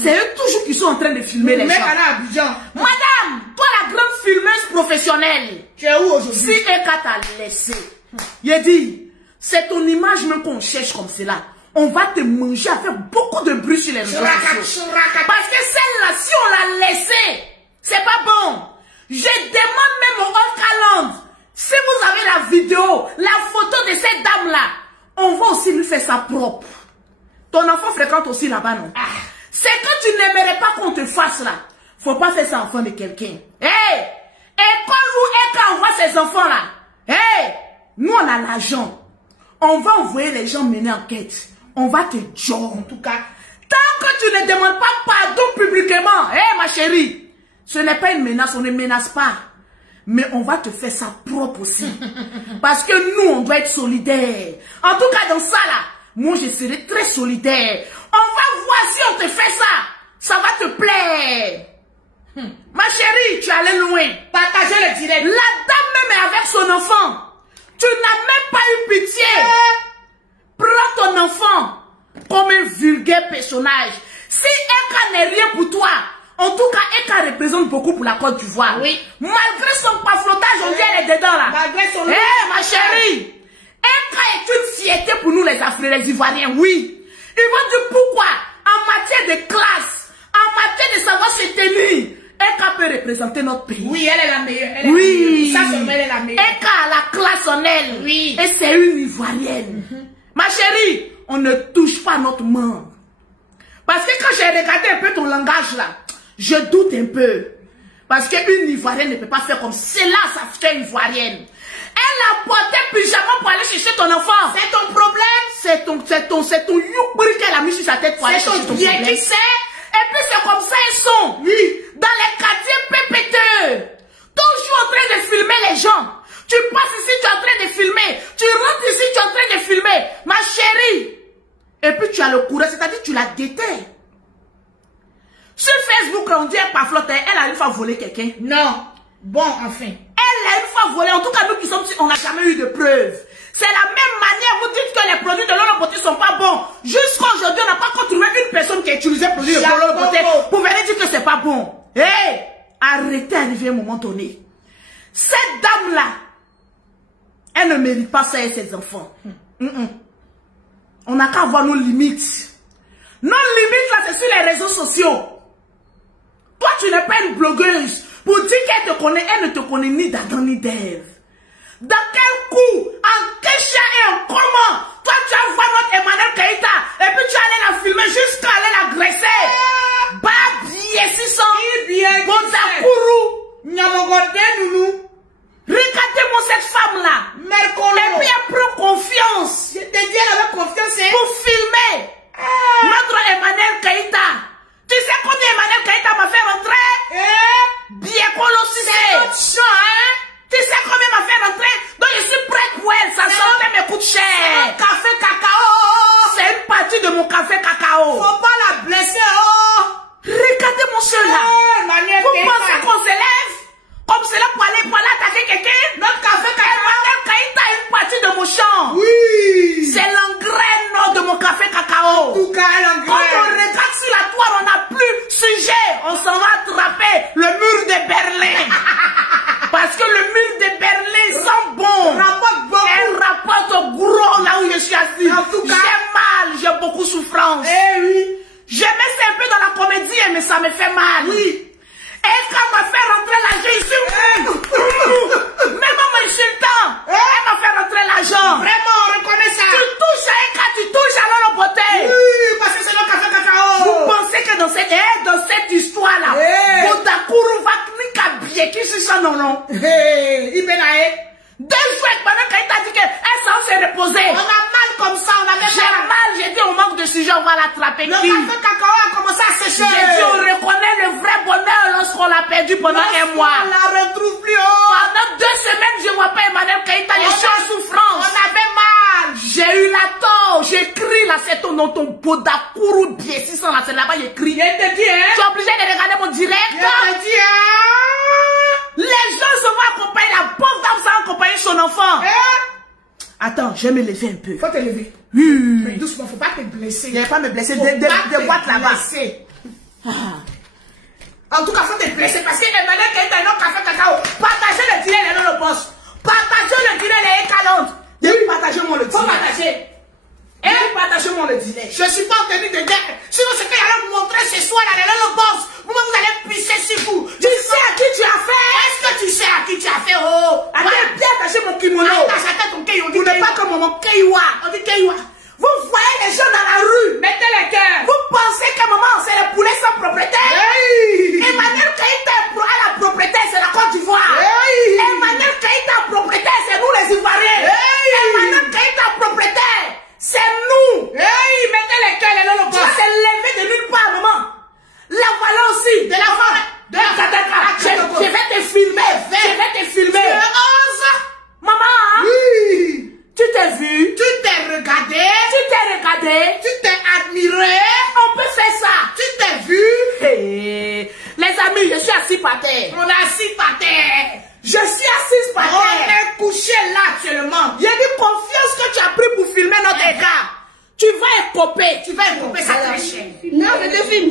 C'est eux toujours qui sont en train de filmer les gens. Madame, toi la grande filmeuse professionnelle. Tu es où aujourd'hui? Si Eka t'a laissé, il dit, c'est ton image même qu'on cherche comme cela. On va te manger avec beaucoup de bruit sur les réseaux sociaux. Parce que celle-là, si on l'a laissée, c'est pas bon. Je demande même au Hors-Caland, si vous avez la vidéo, la photo de cette dame-là, on va aussi lui faire ça propre. Ton enfant fréquente aussi là-bas, non? C'est quand tu n'aimerais pas qu'on te fasse là. Faut pas faire ça enfant de quelqu'un. Hey! École où Eka envoie ses enfants là. Hey! Nous on a l'argent. On va envoyer les gens mener enquête. On va te joindre. En tout cas, tant que tu ne demandes pas pardon publiquement, hey ma chérie, ce n'est pas une menace, on ne menace pas. Mais on va te faire ça propre aussi. Parce que nous, on doit être solidaires. En tout cas, dans ça là, moi je serai très solidaire. On va voir si on te fait ça. Ça va te plaire. Ma chérie, tu es allée loin. partagez le direct. La dame même est avec son enfant. Tu n'as même pas eu pitié. Prends ton enfant comme un vulgaire personnage. Si Eka n'est rien pour toi, en tout cas, Eka représente beaucoup pour la Côte d'Ivoire. Oui. Malgré son paflotage, on dit elle est dedans là. Malgré son ma chérie, Eka est une fierté pour nous les Africains, les Ivoiriens, oui. Ils vont dire pourquoi, en matière de classe, en matière de savoir se tenir, Eka peut représenter notre pays. Oui, elle est la meilleure. Elle est Oui. la meilleure. Ça, seulement, elle est la meilleure. Eka a la classe en elle. Oui. Et c'est une Ivoirienne. Ma chérie, on ne touche pas notre membre. Parce que quand j'ai regardé un peu ton langage là, je doute un peu. Parce qu'une Ivoirienne ne peut pas faire comme cela, ça fait Ivoirienne. Elle a porté pyjama pour aller chercher ton enfant. C'est ton problème. C'est ton youpri qu'elle a mis sur sa tête pour aller C'est chercher ton ton bien problème. qui sait. Et puis c'est comme ça ils sont. Oui. Dans les quartiers pépéteux. Toujours en train de filmer les gens. Tu passes ici, tu es en train de filmer. Tu rentres ici, tu es en train de filmer. Ma chérie. Et puis tu as le courage, c'est-à-dire tu l'as guetté. Sur Facebook, on dit elle flotte, elle a une fois volé quelqu'un. Non. Bon, enfin. Elle a une fois volé. En tout cas, nous qui sommes ici, on n'a jamais eu de preuves. C'est la même manière, vous dites que les produits de l'eau beauté sont pas bons. Jusqu'à aujourd'hui, on n'a pas encore trouvé une personne qui a utilisé le produit de Polo Beauté pour venir dire que c'est pas bon. Hé, arrêtez, arriver à un moment donné. Cette dame-là, elle ne mérite pas ça et ses enfants. On n'a qu'à avoir nos limites. Nos limites, là, c'est sur les réseaux sociaux. Toi, tu n'es pas une blogueuse. Pour dire qu'elle te connaît, elle ne te connaît ni d'Adam ni d'Ève. Dans quel coup, en quel chien et en comment, toi, tu as vu notre Emmanuel Keïta, et puis tu allais la filmer jusqu'à aller l'agresser. Bah, bien, 600. Bondakourou. Nyamogode, nounou. Regardez-moi cette femme-là. Mercolo. Et puis elle prend confiance. Je te dis, elle avait confiance, hein. Pour filmer notre Emmanuel Keïta. Tu sais combien Emmanuel Keïta m'a fait rentrer? Bien colossé. C'est notre champ, hein. Tu sais combien m'a fait rentrer? Donc je suis prête pour elle. Ça sortait me coûte cher. Café cacao. C'est une partie de mon café cacao. Faut pas la blesser, oh. Regardez mon cela. Vous pensez qu'on se lève comme cela pour aller attaquer quelqu'un? Notre café cacao. Emmanuel Keïta est une partie de mon champ. Oui. C'est l'engraine de mon café cacao. En tout cas, Quand on regarde sur la toile, on n'a plus sujet. On s'en va attraper le mur de Berlin. Parce que le mur de Berlin sent bon. Rapporte beaucoup. Elle rapporte gros là où je suis assis. En tout cas, j'ai mal, j'ai beaucoup souffrance. Eh oui. Je me fais un peu dans la comédie, mais ça me fait mal. Oui. Et quand on m'a fait rentrer l'argent ici, même en m'insultant, elle m'a fait rentrer l'argent. Vraiment, on reconnaît ça. Tu touches à un cas, tu touches à l'eau beauté. Oui, parce que c'est le café cacao. Vous pensez que dans cette histoire-là, Bondakourou va bien qui c'est ça, non? Il est 2 jours, pendant qu'elle t'a dit qu'elle s'en s'est reposée. On a mal comme ça, on avait mal, j'ai dit on manque de sujet, on va l'attraper. Le café cacao a commencé à sécher. J'ai dit on reconnaît le vrai bonheur lorsqu'on l'a perdu pendant un mois. On la retrouve plus haut. Pendant 2 semaines, je ne vois pas Emmanuel Keïta, je suis en souffrance. On avait mal. J'ai eu la tort, j'écris là, c'est ton nom, ton Bondakourou bien, 600 là, c'est là-bas, j'écris. Je te dis, hein. Tu es obligé de regarder mon direct. Je te dis, hein. Les gens se vont accompagner, la pauvre dame va accompagner son enfant. Attends, je vais me lever un peu. Faut te lever. Oui. Mais doucement, faut pas te blesser. Je ne vais pas me blesser. Des boîtes là-bas. En tout cas, faut te blesser parce que Emmanuel Keïta est notre café cacao. Partagez le direct, les le boss. Partagez le direct, les écalantes. Partagez-moi le Faut direct. partager. Partagez-moi le direct. Je suis pas en tenue de guerre. Sinon, ce qu'il allait vous montrer ce soir, là, le boss. Vous-même, vous allez pisser sur vous. Tu sais à qui tu as fait? Est-ce que tu sais à qui tu as fait? Oh! Attends, bien attaché mon kimono. Attache ton kei, on dit Vous n'êtes pas comme mon Keiwa. On dit keiwa. Vous voyez les gens dans la rue. Mettez les cœurs. Vous pensez qu'à un moment, c'est les poulets sans propriétaire? Hey! Emmanuel Keïta a la propriétaire, c'est la Côte d'Ivoire. Hey! Emmanuel Keïta propriétaire, c'est nous les Ivoiriens. Hey! Emmanuel Keïta propriétaire, c'est nous. Hey! Mettez les cœurs, les Tu vas se lever de nulle part, maman. La voilà aussi. De la forêt. De la Je vais te filmer. Je vais te filmer. Maman, Oui! tu t'es vu? Tu t'es regardé? Tu t'es regardé? Tu t'es admiré? On peut faire ça. Tu t'es vu? Hey, les amis, je suis assis par terre. On est assis par terre. Je suis assise par On terre. est couché là actuellement. J'ai dit confiance que tu as pris pour filmer notre écart. Tu vas écoper. Tu vas écouper ça très cher. Non, je te filme.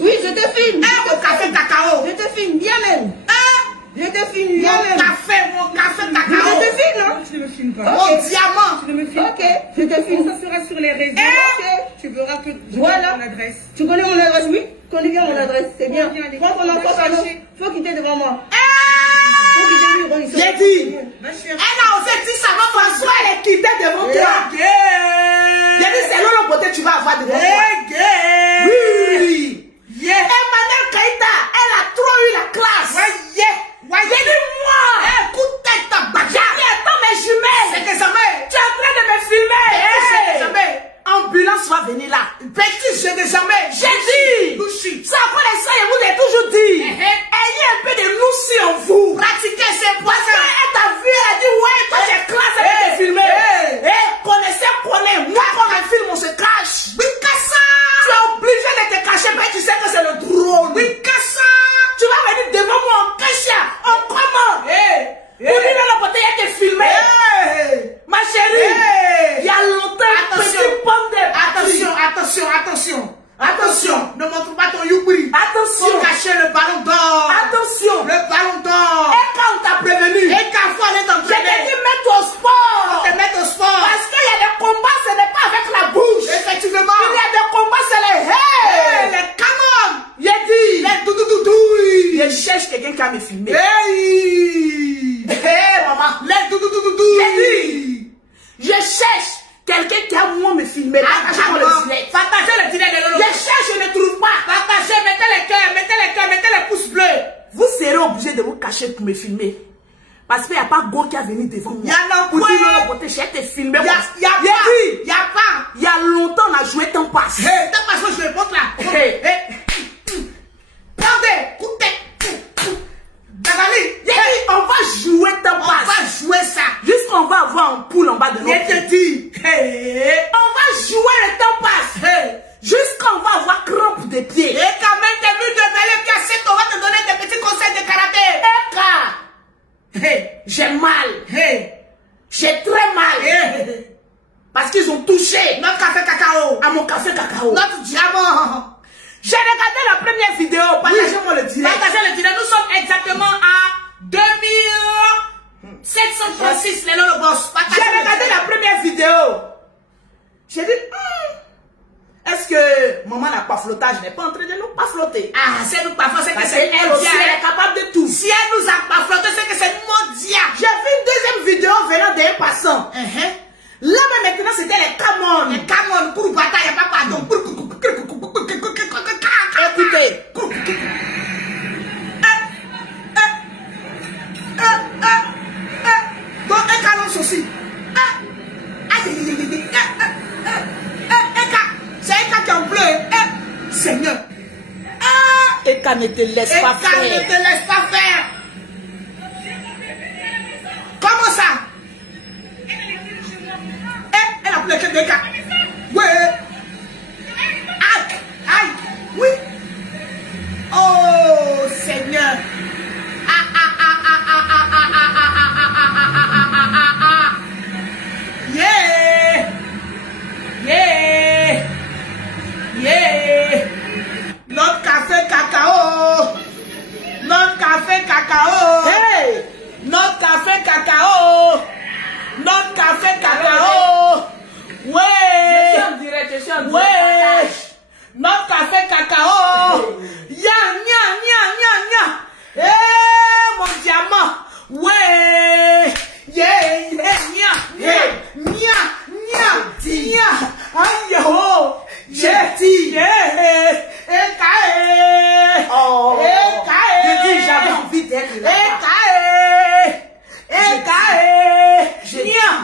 Oui, je te filme. Un mon café cacao. Je te filme bien même. Je te filme bien Mon même. café Je cacao. te filme, non? Tu ne me filmes pas. Mon diamant. Tu ne me filmes Ok, je te pas. filme. Ça sera sur les réseaux. Ok. Tu verras que je Voilà. mon adresse. Tu connais mon adresse, oui? Tu connais bien mon adresse, c'est bien. Viens, allez. Prends ton enfant, Va pardon. chercher. Faut quitter devant moi. Faut quitter lui, Ron, J'ai dit. Va chercher. Elle a osé dire ça, non, François, elle est quittée devant toi. J'ai dit, c'est l'eau beauté tu vas avoir devant toi. Oui. Emmanuel Keïta, elle a trop eu la classe. J'ai dit moi. Écoute ta J'ai bagarre. dit attends mes jumelles. C'est des amis. Tu es en train de me filmer. C'est des amis. Ambulance va venir là. Petit, j'ai des amis. J'ai dit. Touchi. Ça après les ça, je vous ai toujours dit. Uh-huh. Ayez un peu de nourriture en vous. Pratiquez ces Parce poissons. qu'elle t'a vu, elle a dit filmer. Partagez-moi le direct. Partagez le direct de Lolo. Je cherche, je ne trouve pas. Partagez, mettez les cœurs, mettez les pouces bleus. Vous serez obligé de vous cacher pour me filmer. Parce qu'il n'y a pas Go qui a venu devant moi. Il y en a pour quoi? dire non, je t'ai filmé. Il y a pas. Il y a longtemps, on a joué temps passe. Hey, temps passe, je vais montre là. Hey. Regardez, écoutez. Dagali, on va jouer temps passe. On va jouer ça. Jusqu'on va avoir un poule en bas de notre Je te dis. On va jouer le temps passe. Jusqu'on va avoir crampe des pieds. Et quand même, t'es venu de mêler pieds à 7, on va te donner des petits conseils de karaté. J'ai mal. J'ai très mal. Parce qu'ils ont touché notre café cacao. À mon café cacao. Notre diamant. J'ai regardé la première vidéo. Partagez-moi le direct. Partagez le direct. Nous sommes exactement à 2736. Les Lolo Boss. J'ai regardé la première vidéo. J'ai dit, est-ce que maman n'a pas flottage? Je n'ai pas en train de nous pas flotter. Ah, c'est nous pas flotter, c'est que c'est elle aussi, elle est capable de tout. Si elle nous a pas flotté, c'est que c'est mondial. J'ai vu une deuxième vidéo venant d'un passant. Là, mais maintenant, c'était les Camon. Les Camon, pour bataille, il n'y a pas pardon. Écoutez. Donc, un canon aussi. C'est un cas qui en bleu. Seigneur. Eka ne te laisse pas faire. Eka ne te laisse pas faire. Comment ça? Elle a pris le cœur d'Eka. Oui. Aïe. Aïe. Oui. Oh, Seigneur. Yeah. Yeah. Yeah. Notre café cacao. Notre café cacao. Hey. Notre café cacao. Notre café cacao. Ouais. Je suis en direct, je suis en direct. Ouais. Notre café cacao. Ya, nya, nya, nya, nya. Eh, mon diamant. Ouais. Yeah, yeah, nya, nya, nya, nya, nya. Aïe, oh. J'ai dit, oh, je dis, j'avais envie d'être là. J'ai dit, yeah,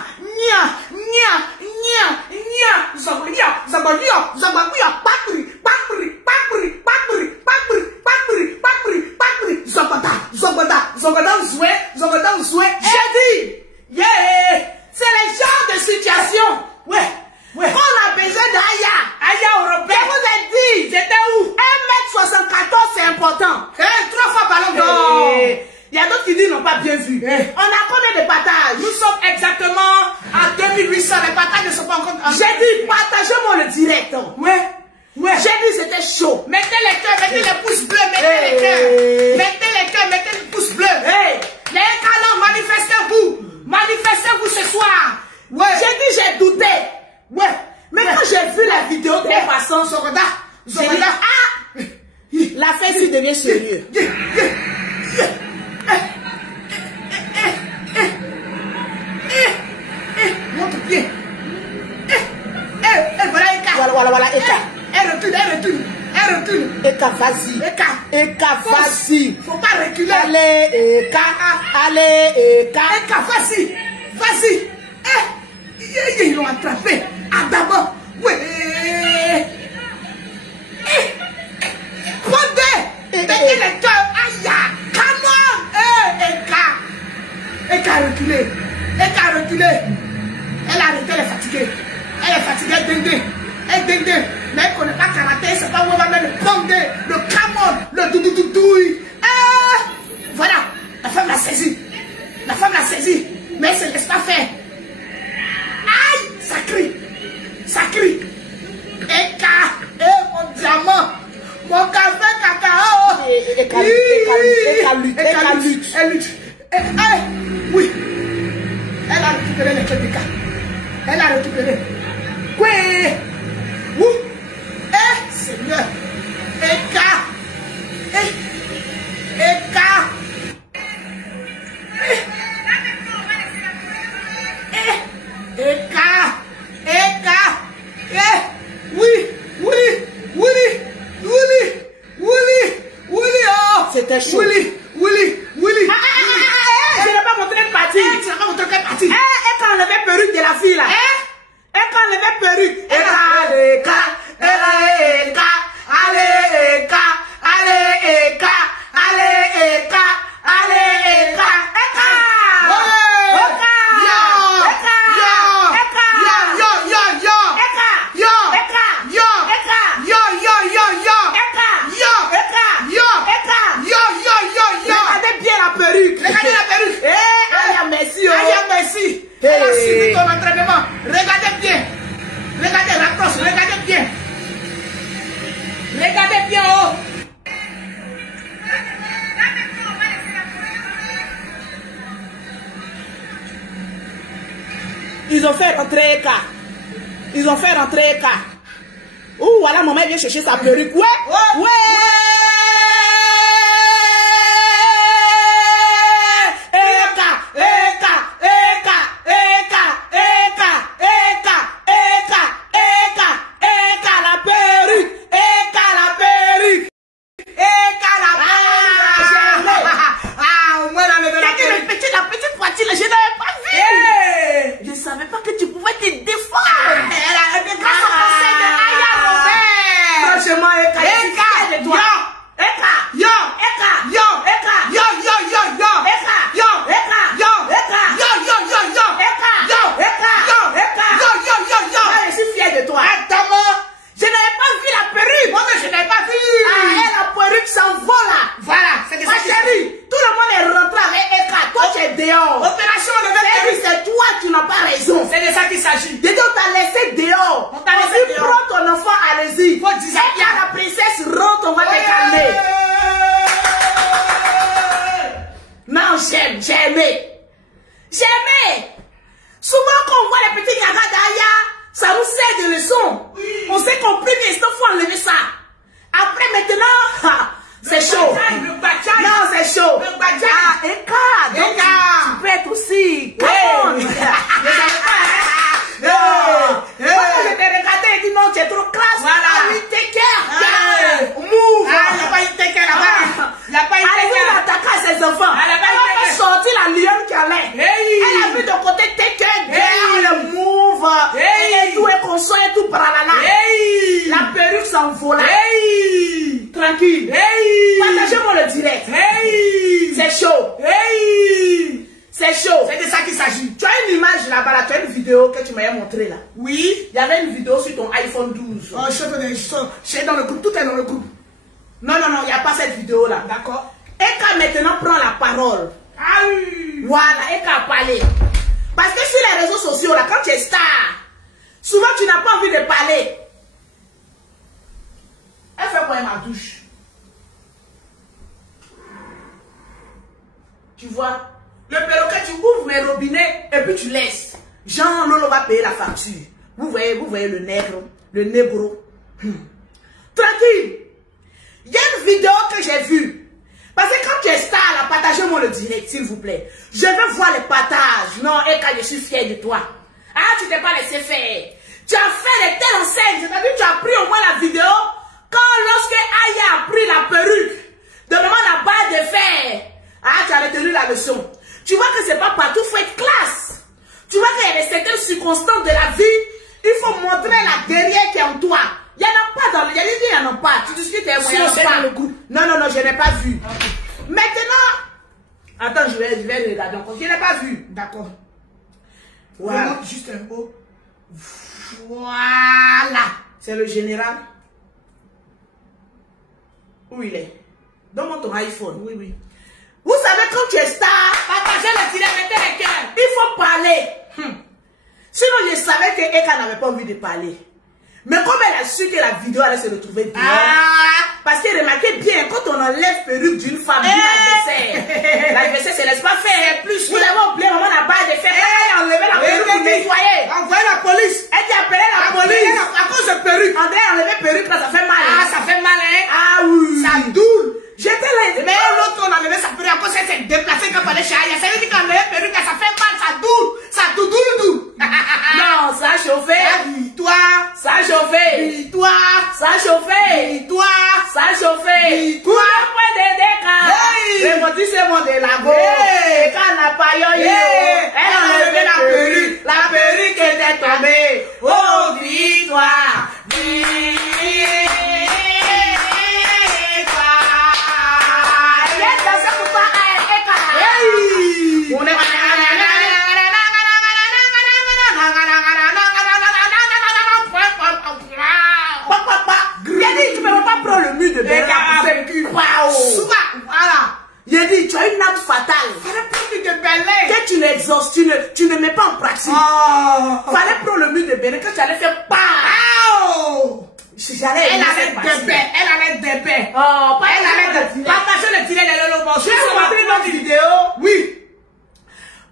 c'est le genre de situation. Ouais. Ouais. On a besoin d'Aya. Aya européen. Je vous ai dit. J'étais où? 1m74, c'est important. 3 fois ballon d'or. Il y a d'autres qui disent n'ont pas bien vu. On a combien de partages? Nous sommes exactement à 2800. Les partages ne sont pas encore. J'ai dit, partagez-moi le direct. Ouais. Ouais. J'ai dit, c'était chaud. Mettez les cœurs, mettez les pouces bleus, mettez les cœurs. Mettez les cœurs, mettez les pouces bleus. Les canons, manifestez-vous. Manifestez-vous ce soir. Ouais. J'ai dit, j'ai douté. Ouais, mais quand j'ai vu la vidéo des passants, j'ai dit, ah, la fête il devient sérieux. Montre pied. Voilà, Eka. Elle recule. Eka, vas-y. Eka, vas-y. Faut pas reculer. Allez, Eka. Eka, vas-y. Ils l'ont attrapé. Ah, d'abord. Ouais. Prenez. Mettez les cœurs. Aïe. Come on. Eka a reculé. Elle a arrêté, elle est fatiguée. Elle est dindée. Mais elle ne connaît pas karaté. C'est pas où elle va mettre le pondé, le camon, le doudoudoudouille. Voilà. La femme l'a saisi. Mais elle ne se laisse pas faire. Aïe, ça crie. Eka, mon diamant, mon café cacao. Eka lutte. Elle lutte. Oui. Elle a récupéré les clés d'Eka. Elle a récupéré. Oui. Seigneur. Eka. Elle a suivi ton entraînement. Regardez bien. Regardez, rapproche, regardez bien. Regardez bien, oh. Ils ont fait rentrer Eka. Ils ont fait rentrer Eka. Ouh, voilà, maman vient chercher sa perruque. Ouais, ouais. Tranquille. Partagez-moi le direct. C'est chaud. C'est chaud. C'est de ça qu'il s'agit. Tu as une image là-bas, là, tu as une vidéo que tu m'avais montrée là. Oui. Il y avait une vidéo sur ton iPhone 12. Oh, je suis dans le groupe. Tout est dans le groupe. Non, il n'y a pas cette vidéo là. D'accord. Eka maintenant prend la parole. Ah oui. Voilà, Eka a parlé. Parce que sur les réseaux sociaux là, quand tu es star, souvent tu n'as pas envie de parler. Elle fait quoi ma douche? Tu vois? Le perroquet, tu ouvres mes robinets et puis tu laisses. Jean Lolo va payer la facture. Vous voyez le nègre, le négro. Tranquille. Il y a une vidéo que j'ai vue. Parce que quand tu es star, là, partagez-moi le direct, s'il vous plaît. Je veux voir les partages. Non, Eka, je suis fier de toi. Ah, tu t'es pas laissé faire. Tu as fait de telles enseignes. C'est-à-dire que tu as pris au moins la vidéo. Quand lorsque Aya a pris la perruque, devant la barre de fer, ah, tu as retenu la leçon. Tu vois que c'est pas partout, il faut être classe. Tu vois qu'il y a des certaines circonstances de la vie, il faut montrer la guerrière qui est en toi. Il n'y en a pas dans le... Il y a des gens, il n'y en a pas. Tu discutes avec moi, il n'y en a pas dans le groupe. Non, je n'ai pas vu. Okay. Maintenant, attends, je vais regarder encore. Je n'ai pas vu. D'accord. Voilà. Juste un mot. Voilà. C'est le général. Où il est? Donne-moi ton iPhone. Oui. Vous savez, quand tu es star, partagez le direct, mettez les cœurs. Il faut parler. Sinon, je savais que Eka n'avait pas envie de parler. Mais comme elle a su que la vidéo allait se retrouver bien, parce que remarquez bien, quand on enlève perruque d'une femme, l'adversaire se laisse pas faire. Plus vous avez oublié, maman n'a pas de faire. Elle a enlevé la perruque pour nettoyer. Envoyez la police. Elle dit appeler la police. À cause de perruque. André a enlevé perruque, là, ça fait mal. Ah, ça fait mal, hein. Ah oui. Ça doule. J'étais là. Mais l'autre, on a enlevé sa perruque. À cause elle s'est déplacée quand elle est chez Aya. Ça veut dire qu'on a enlevé perruque, ça fait mal, ça doule. Ça doule. Non, ça a chauffé. Toi. Ça a chauffé. Toi. Ça a chauffé. Toi. Ça a chauffé. Toi. Point de déca. Le motif c'est mon de la go. Quand n'a pas yoyo. Elle a enlevé la perruque. La perruque était tombée. Oh, victoire. Tu ne peux pas prendre le mur de Berlin. Voilà. J'ai dit, tu as une âme fatale. Que tu tu n'exauces, tu ne mets pas en pratique. Fallait prendre le mur de Bénin que tu allais faire pas. Elle allait d'épée. Elle allait d'épée. Oh, elle allait de partager le direct de l'Olobo. Je vais vous montrer notre vidéo. Oui.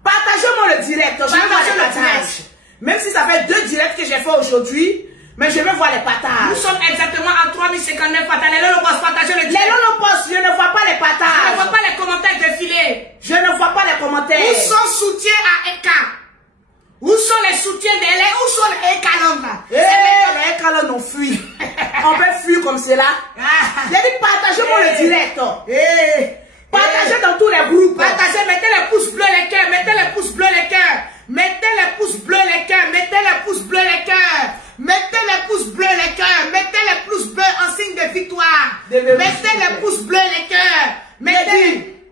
Partagez-moi le direct. Je vais voir les partages. Même si ça fait 2 directs que j'ai fait aujourd'hui, mais je vais voir les partages. Nous sommes exactement à 3059 partages. Les Lolobos, partagez le direct. Les Lolobos, je ne vois pas les partages. Je ne vois pas les commentaires défiler. Je ne vois pas les commentaires. Où sont soutiens à Eka? Où sont les soutiens d'Elle? Où sont les Ekalons là? Les Ekalons ont fui. On peut fuir comme cela. J'ai dit partagez-moi le direct. Partagez dans tous les groupes. Partagez, mettez les pouces bleus, les cœurs. Mettez les pouces bleus, les cœurs. Mettez les pouces bleus, les cœurs. Mettez les pouces bleus, les cœurs. Mettez les pouces bleus, les cœurs. Mettez les pouces bleus en signe de victoire. Mettez les pouces bleus, les cœurs. Mettez.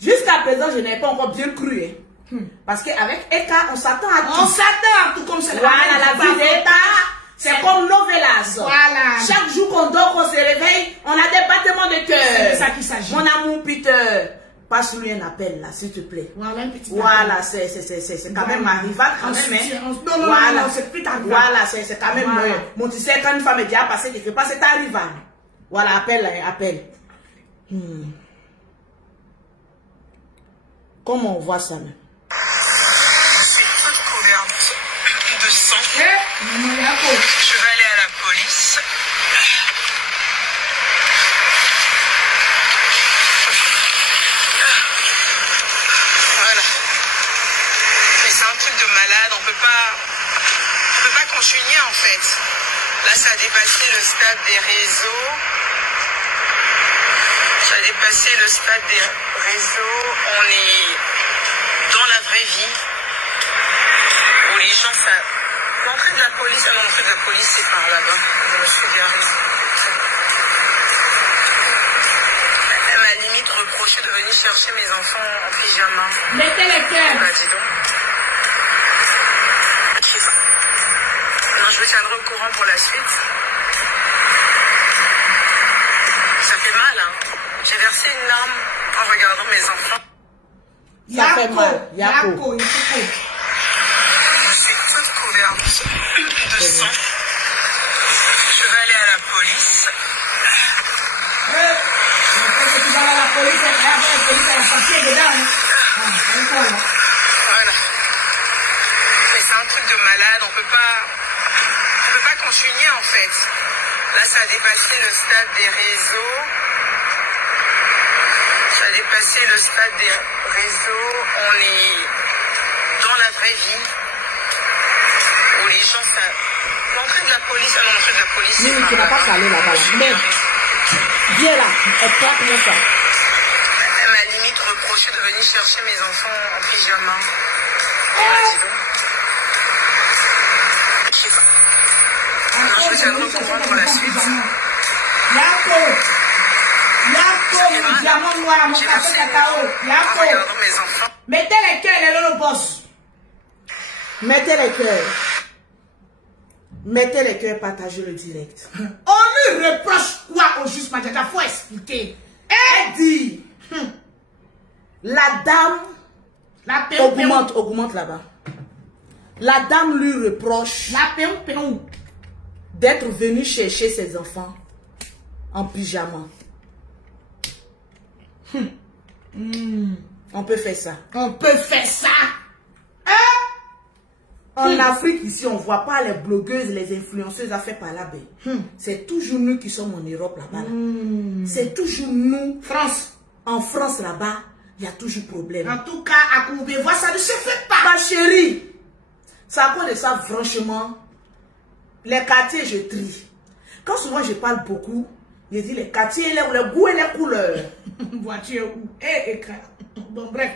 Jusqu'à présent, je n'ai pas encore bien cru. Parce qu'avec Eka, on s'attend à tout. On s'attend à tout comme ça. Voilà, la vie d'Eka, c'est comme Novelas. Voilà. Chaque jour qu'on dort, qu'on se réveille, on a des battements de cœur. C'est de ça qu'il s'agit. Mon amour, Peter, passe-lui un appel là, s'il te plaît. Voilà, un petit voilà, c'est quand même ma rivale quand même. Non, voilà. C'est plus ta rivale. Voilà, c'est quand même mon tu sais, quand une femme est déjà passée quelque part, c'est ta rivale. Voilà, appelle. Comment on voit ça même? De sang. Je vais aller à la police. Voilà. Mais c'est un truc de malade, on peut pas continuer en fait. Là ça a dépassé le stade des réseaux. Ça a dépassé le stade des réseaux. On est dans la vraie vie. Où les gens savent. L'entrée de la police, l'entrée de la police, c'est par là-bas. Je me suis garée. Elle m'a limite reproché de venir chercher mes enfants en pyjama. Mettez les cœurs. Bah dis donc. Je sais pas. Non, je vais tiendrai au courant pour la suite. Ça fait mal, hein. J'ai versé une larme en regardant mes enfants. Ça fait mal. Yako. Je suis toute couverte de sang. Je vais aller à la police. Voilà. Mais c'est un truc de malade, on peut pas continuer en fait. Là ça a dépassé le stade des réseaux. Ça a dépassé le stade des réseaux. On est dans la vraie vie. Où les gens savent. L'entrée de la police, l'entrée de la police. Oui, tu n'as pas parlé là-bas. Mais viens là, attrape-moi ça. Elle m'a limite reproché de venir chercher mes enfants en pyjama. Dis donc. Je sais pas. Non, je vais tiendrai au courant pour la suite. Yako, mon diamant noir, mon café cacao. Yako. Mettez les cœurs, les Lolobos. Mettez les cœurs. Mettez les cœurs, partagez le direct. On lui reproche quoi au juste Madjaka? Faut expliquer. Elle dit, la dame augmente là-bas. La dame lui reproche d'être venue chercher ses enfants en pyjama. On peut faire ça. On peut faire ça. En Afrique, ici, on ne voit pas les blogueuses, les influenceuses à faire par là-bas. C'est toujours nous qui sommes en Europe là-bas. C'est toujours nous. France. En France là-bas, il y a toujours problème. En tout cas, à Courbevoie, ça ne se fait pas. Ma chérie, c'est à cause de ça, franchement, les quartiers, je trie. Quand souvent je parle beaucoup, je dis les quartiers, les goûts et les couleurs. Voiture où? Écran. Bon, bref.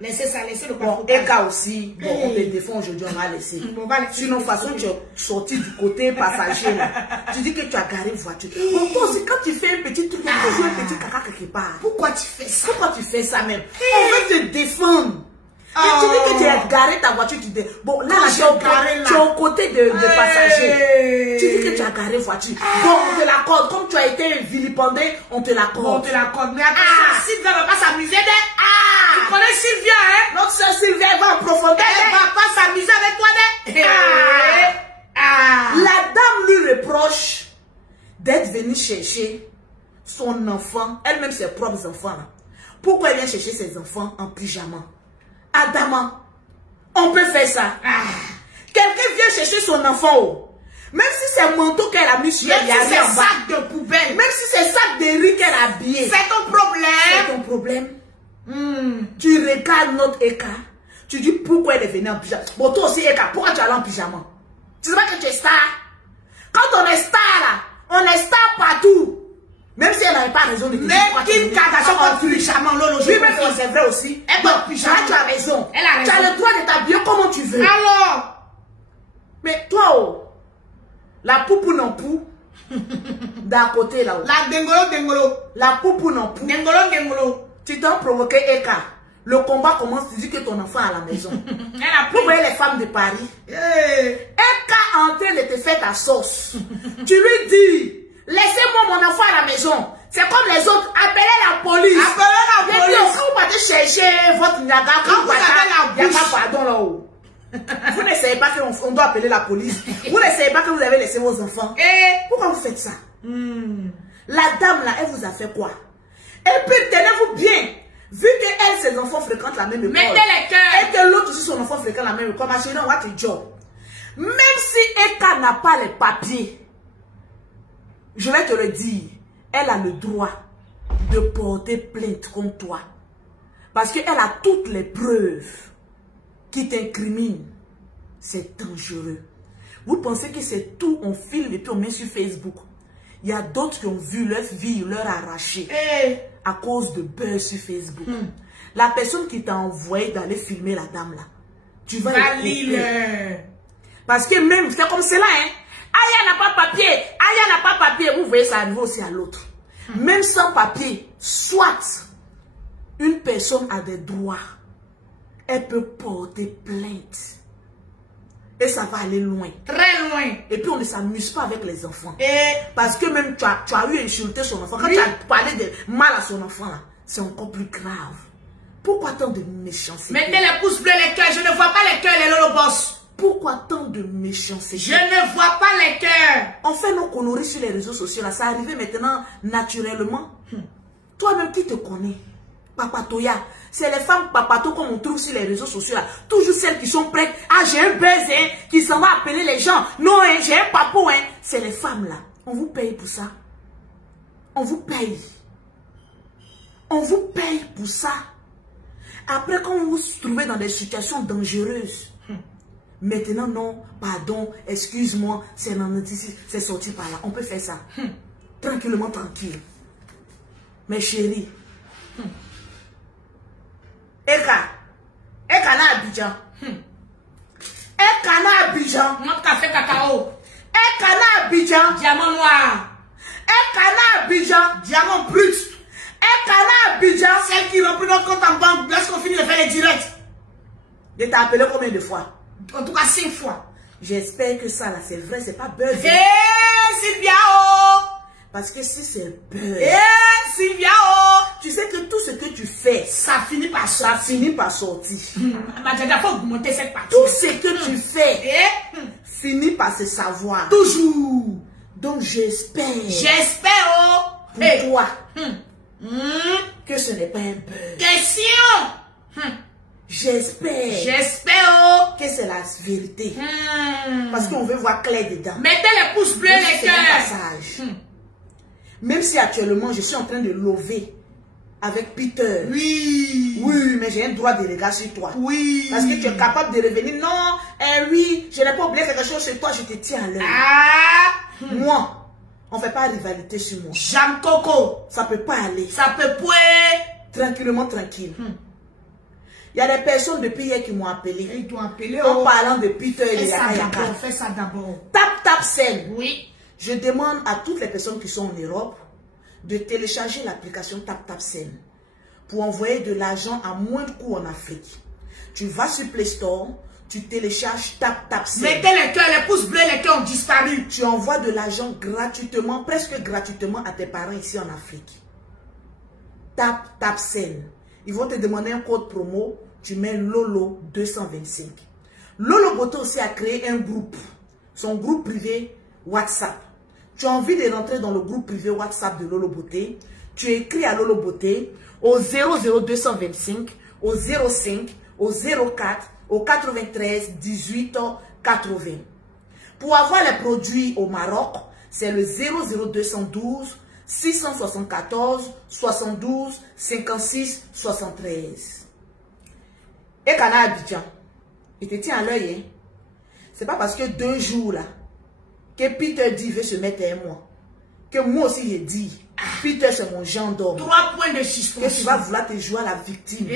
Laissez ça, laissez le bon, Eka aussi, bon, on te défend aujourd'hui, on va laisser. Bon, sinon, de toute façon, tu es sorti du côté passager là. Tu dis que tu as garé une voiture. Bon, toi aussi, quand tu fais un petit truc, tu fais un petit caca quelque part. Pourquoi tu fais ça? Pourquoi tu fais ça même? On veut te défendre. Tu dis que tu as garé ta voiture, tu dis, bon, là, tu es au côté de passager. Tu dis que tu as garé voiture. Bon, on te l'accorde. Comme tu as été vilipendé, on te l'accorde. On te l'accorde. Mais attention, si tu ne vas pas s'amuser, connaît Sylvia, hein? Notre soeur Sylvia, elle va en profondeur. Elle va pas s'amuser avec toi, La dame lui reproche d'être venue chercher son enfant, elle-même ses propres enfants. Là. Pourquoi elle vient chercher ses enfants en pyjama? Adama, on peut faire ça. Quelqu'un vient chercher son enfant, oh. Même si c'est un manteau qu'elle a mis sur elle, même si c'est sac de poubelle, même si c'est sac de riz qu'elle a habillé, c'est ton problème. C'est ton problème. Tu regardes notre Eka, tu dis pourquoi elle est venue en pyjama. Bon, toi aussi, Eka, pourquoi tu es allé en pyjama? Tu sais pas que tu es star? Quand on est star là, on est star partout. Même si elle n'avait pas raison de te dire. Même Kim Kardashian en pyjama, Lolo, oui, mais c'est vrai aussi. Elle est en pyjama. Tu as raison. Elle a raison. Tu as le droit de t'habiller comme tu veux. Alors, mais toi, oh, la poupou non pou, d'à côté là-haut. La dengolo. La poupou non pou. Dengolo. Tu t'as provoqué Eka. Le combat commence, tu dis que ton enfant est à la maison. Elle a Vous voyez les femmes de Paris. Eka en train de te faire ta sauce. Tu lui dis, laissez-moi mon enfant à la maison. C'est comme les autres. Appelez la police. Appelez la police. Quand vous partez chercher votre Niaga, quand vous avez la bouche. Pardon là-haut. Vous ne savez pas qu'on doit appeler la police. Vous ne savez pas que vous avez laissé vos enfants. Pourquoi vous faites ça? La dame là, elle vous a fait quoi? Et puis tenez-vous bien. Vu que elle, ses enfants fréquentent la même école. Mettez les cœurs. Et que l'autre aussi, son enfant fréquente la même école. Ma chérie, what a job. Même si Eka n'a pas les papiers, je vais te le dire, elle a le droit de porter plainte contre toi. Parce qu'elle a toutes les preuves qui t'incriminent. C'est dangereux. Vous pensez que c'est tout, on filme et puis on met sur Facebook. Il y a d'autres qui ont vu leur vie, leur arracher à cause de buzz sur Facebook. La personne qui t'a envoyé d'aller filmer la dame là, tu vas le parce que même, c'est comme cela, hein. Aya n'a pas papier, Aya n'a pas papier. Vous voyez, ça arrive aussi à l'autre. Même sans papier, soit une personne a des droits, elle peut porter plainte. Et ça va aller loin. Très loin. Et puis on ne s'amuse pas avec les enfants. Parce que même tu as eu insulté son enfant. Quand tu as parlé de mal à son enfant, c'est encore plus grave. Pourquoi tant de méchanceté? Mettez les pouces bleus, les cœurs. Je ne vois pas les cœurs, les Lolo Boss. Pourquoi tant de méchanceté? Je ne vois pas les cœurs. On fait nos conneries sur les réseaux sociaux. Là. Ça arrive maintenant naturellement. Toi-même qui te connais, Papatoya, c'est les femmes papato comme on trouve sur les réseaux sociaux. Là. Toujours celles qui sont prêtes. Ah, j'ai un buzz, hein, qui s'en va appeler les gens. Non, hein, j'ai un papo. Hein. C'est les femmes là. On vous paye pour ça. On vous paye. On vous paye pour ça. Après, quand vous vous trouvez dans des situations dangereuses, maintenant, non, pardon, excuse-moi, c'est sorti par là. On peut faire ça. Tranquillement, tranquille. Mais chérie, Eka na Abidjan. Eka na Abidjan. Notre café cacao. Eka na Abidjan. Diamant noir. Eka na Abidjan. Diamant brut. Eka na Abidjan. Celle qui remplit notre compte en banque lorsqu'on finit de faire les directs. Je t'ai appelé combien de fois? En tout cas 5 fois. J'espère que ça là c'est vrai, c'est pas buzz. Sylvia oh. Parce que si c'est buzz. Sylvia oh. Tu sais que tout ce que tu fais, ça finit par sortir. Ça finit par sortir. Il faut augmenter cette partie. Tout ce que tu fais finit par se savoir. Toujours. Donc j'espère. J'espère pour toi que ce n'est pas un buzz. Question. J'espère que c'est la vérité. Parce qu'on veut voir clair dedans. Mettez les pouces bleus, les cœurs. Même si actuellement je suis en train de lover avec Peter. Oui. Oui, mais j'ai un droit de regard sur toi. Oui. Parce que tu es capable de revenir. Non, oui, je n'ai pas oublié quelque chose sur toi, je te tiens à l'œil. Moi, on ne fait pas rivalité sur moi. Jam Coco. Ça peut pas aller. Ça peut pouer. Tranquillement, tranquille. Il y a des personnes depuis hier qui m'ont appelé. Ils t'ont appelé en parlant de Peter et de Yaka Yaka. Fais ça d'abord. Tap Send. Oui. Je demande à toutes les personnes qui sont en Europe de télécharger l'application Tap Send pour envoyer de l'argent à moindre coût en Afrique. Tu vas sur Play Store, tu télécharges Tap Send. Mettez les cœurs, les pouces bleus, les cœurs ont disparu. Tu envoies de l'argent gratuitement, presque gratuitement à tes parents ici en Afrique. Tap Send. ils vont te demander un code promo. Tu mets Lolo 225. Lolo Beauté aussi a créé un groupe. Son groupe privé WhatsApp. Tu as envie de rentrer dans le groupe privé WhatsApp de Lolo Beauté. Tu écris à Lolo Beauté au 00225, au 05, au 04, au 93 18 80. Pour avoir les produits au Maroc, c'est le 00212 674 72 56 73. Et Kana Abidjan, il te tient à l'œil, hein? C'est pas parce que 2 jours là, que Peter dit veut se mettre à moi, que moi aussi j'ai dit, Peter c'est mon gendarme. 3 points de suspension. Que tu vas vouloir te jouer à la victime.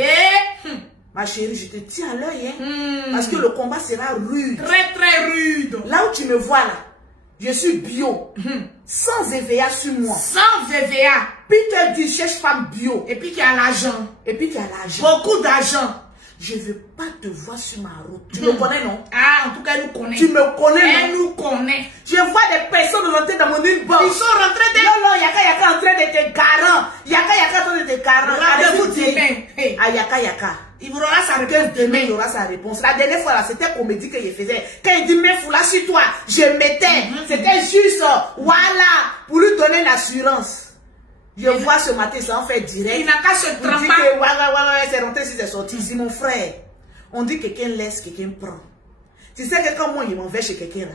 Ma chérie, je te tiens à l'œil, hein? Parce que le combat sera rude. Très très rude. Là où tu me vois là, je suis bio, sans EVA sur moi. Sans EVA. Peter dit cherche femme bio. Et puis qui a l'argent. Et puis qui a l'argent. Beaucoup d'argent. Je ne veux pas te voir sur ma route. Tu me connais, non? Ah, en tout cas, elle nous connaît. Tu me connais, non? Elle nous connaît. Je vois des personnes rentrer dans mon inbox. Ils sont rentrés de... Non, Yaka en train de te garant. Yaka en train de te garant. Rendez-vous demain. Hey. À Yaka. Il vous aura sa réponse demain. Il aura sa réponse. La dernière fois, là, c'était comédie que je faisais. Quand il dit, mais foula sur toi, je mettais. C'était juste, voilà, pour lui donner l'assurance. Je vois ce matin, ça en fait direct. Il n'a qu'à se tremper. On dit que, ouais, c'est rentré, c'est sorti. C'est mon frère. On dit que quelqu'un laisse, quelqu'un prend. Tu sais que quand moi, il m'en va chez quelqu'un,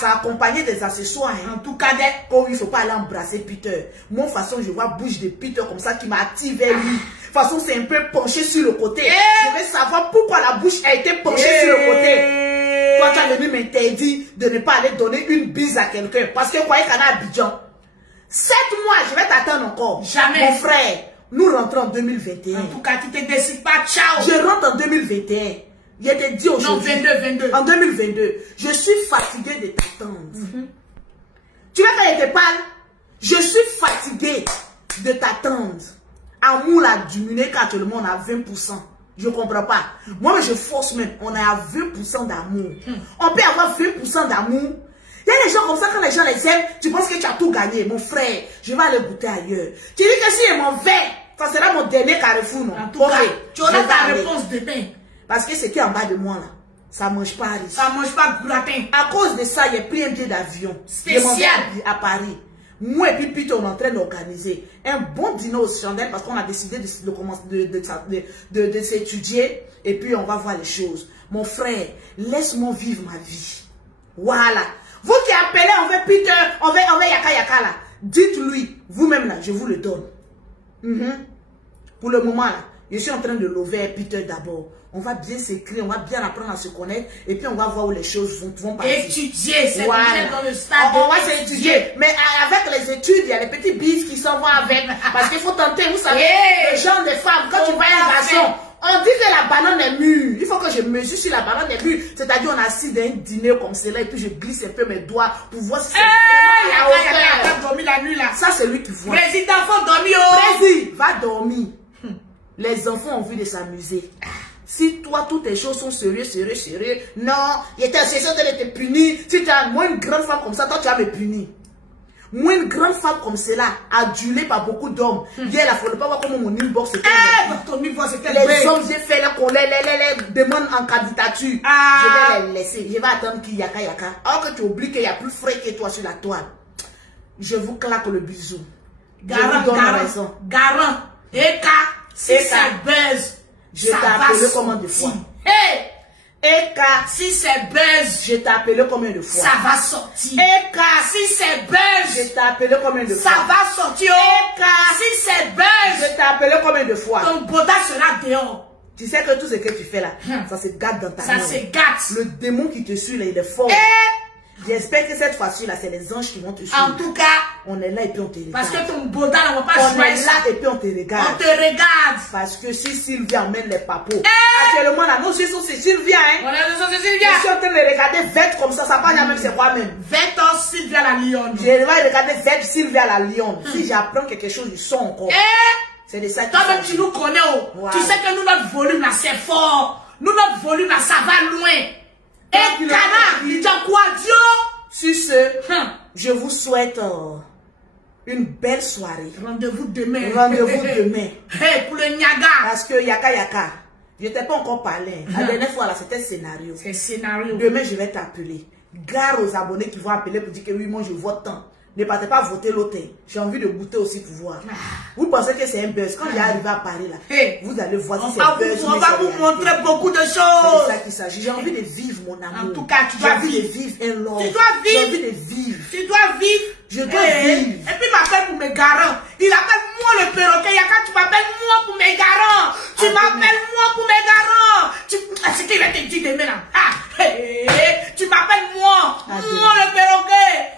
ça accompagné des accessoires. Hein. En tout cas, comme il ne faut pas aller embrasser Peter. Moi, de toute façon, je vois bouche de Peter comme ça qui m'active vers lui. De toute façon, c'est un peu penché sur le côté. Je veux savoir pourquoi la bouche a été penchée sur le côté. Toi, tu as venu m'interdire de ne pas aller donner une bise à quelqu'un. Parce que, quoi, il y a Abidjan. 7 mois, je vais t'attendre encore. Jamais. Mon frère, nous rentrons en 2021. En tout cas, tu te décides pas, ciao. Je rentre en 2021. Je te dis aujourd'hui. Non, 22. En 2022. Je suis fatiguée de t'attendre. Tu vois quand je te parle, je suis fatiguée de t'attendre. Amour a diminué quand tout le monde a 20%. Je ne comprends pas. Moi, je force même. On est à 20% d'amour. On peut avoir 20% d'amour. Il y a des gens comme ça, quand les gens les aiment, tu penses que tu as tout gagné. Mon frère, je vais aller goûter ailleurs. Tu dis que si je m'en vais, ça sera mon dernier carrefour, non? En tout cas, tu auras ta réponse demain. Parce que ce qui est en bas de moi, là, ça ne mange pas riche. Ça ne mange pas gratin. À cause de ça, j'ai pris un billet d'avion. Spécial. À Paris. Moi et puis Peter, on est en train d'organiser un bon dîner au Chandelle parce qu'on a décidé de s'étudier et puis on va voir les choses. Mon frère, laisse-moi vivre ma vie. Voilà. Vous qui appelez, on veut Peter, on veut Yaka là. Dites-lui, vous-même là, je vous le donne. Pour le moment là, je suis en train de lever Peter d'abord. On va bien s'écrire, on va bien apprendre à se connaître et puis on va voir où les choses vont partir. Étudier, c'est voilà. Dans le stade. On va s'étudier. Mais avec les études, il y a les petits bises qui s'en vont avec. Parce qu'il faut tenter, vous savez, les gens, des femmes, quand tu vois un garçon, on dit que la banane est mûre. Il faut que je mesure si la banane est mûre. C'est-à-dire, on est assis dans un dîner comme cela et puis je glisse un peu mes doigts pour voir si c'est vraiment dormi la nuit là. Ça, c'est lui qui voit. Président, faut dormir. Président, va dormir. Les enfants ont envie de s'amuser. Si toi, toutes tes choses sont sérieux, non, il était associé de te punir. Si tu as moi une grande femme comme ça, toi tu vas me punir. Moi une grande femme comme cela, adulée par beaucoup d'hommes. Hier, il ne faut pas voir comment mon inbox était. Les hommes, j'ai fait les demandes en candidature. Je vais les laisser. Je vais attendre qu'il y a Yaka. Alors que tu oublies qu'il y a plus frais que toi sur la toile. Je vous claque le bisou. Garant. Eka. Si c'est buzz. Je t'ai appelé combien de fois? Hey! Eka, si c'est buzz, je t'ai appelé combien de fois? Ça va sortir. Eka, si c'est buzz, je t'ai appelé combien de fois? Ça va sortir. Eka, si c'est buzz, je t'ai appelé combien de fois? Ton boda sera dehors. Tu sais que tout ce que tu fais là, ça se gâte dans ta main. Ça se gâte. Le démon qui te suit là, il est fort. J'espère que cette fois-ci là, c'est les anges qui vont te suivre. En tout cas, on est là et puis on te regarde. Parce que ton boda ne va pas choisir. On est là et puis on te regarde. On te regarde. Parce que si Sylvia emmène les papos, actuellement là, nos yeux sont c'est Sylvia, hein. On est sur Sylvia. Je suis en train de regarder vête comme ça pas même c'est quoi même. 20 ans Sylvia la lionne. Je vais regarder vête Sylvia la lionne. Si j'apprends quelque chose, ils sont encore. C'est de ça. Toi-même tu nous connais. Tu sais que nous notre volume là c'est fort. Nous notre volume là ça va loin. Et Kana, il dit quoi Dieu? Sur ce, je vous souhaite une belle soirée. Rendez-vous demain. Rendez-vous demain. Hey, pour le Niaga. Parce que Yaka, je t'ai pas encore parlé. La dernière fois, là, c'était scénario. C'est scénario. Demain, je vais t'appeler. Gare aux abonnés qui vont appeler pour dire que oui, moi, je vote tant. Ne partez pas voter l'autre. J'ai envie de goûter aussi pour voir. Vous pensez que c'est un buzz. Quand il est arrivé à Paris, là, vous allez voir si c'est un buzz. On va vous montrer beaucoup de choses. C'est ça qu'il s'agit. J'ai envie de vivre, mon amour. En tout cas, tu dois vivre. J'ai envie de vivre un long. Tu dois vivre. J'ai envie de vivre. Tu dois vivre. Je dois vivre. Et puis, il m'appelle pour mes garants. Il appelle moi le perroquet. Yaka, tu m'appelles moi pour mes garants. Tu m'appelles moi pour mes garants. C'est ce qu'il va te dire demain, là. Tu m'appelles moi. Moi le perroquet.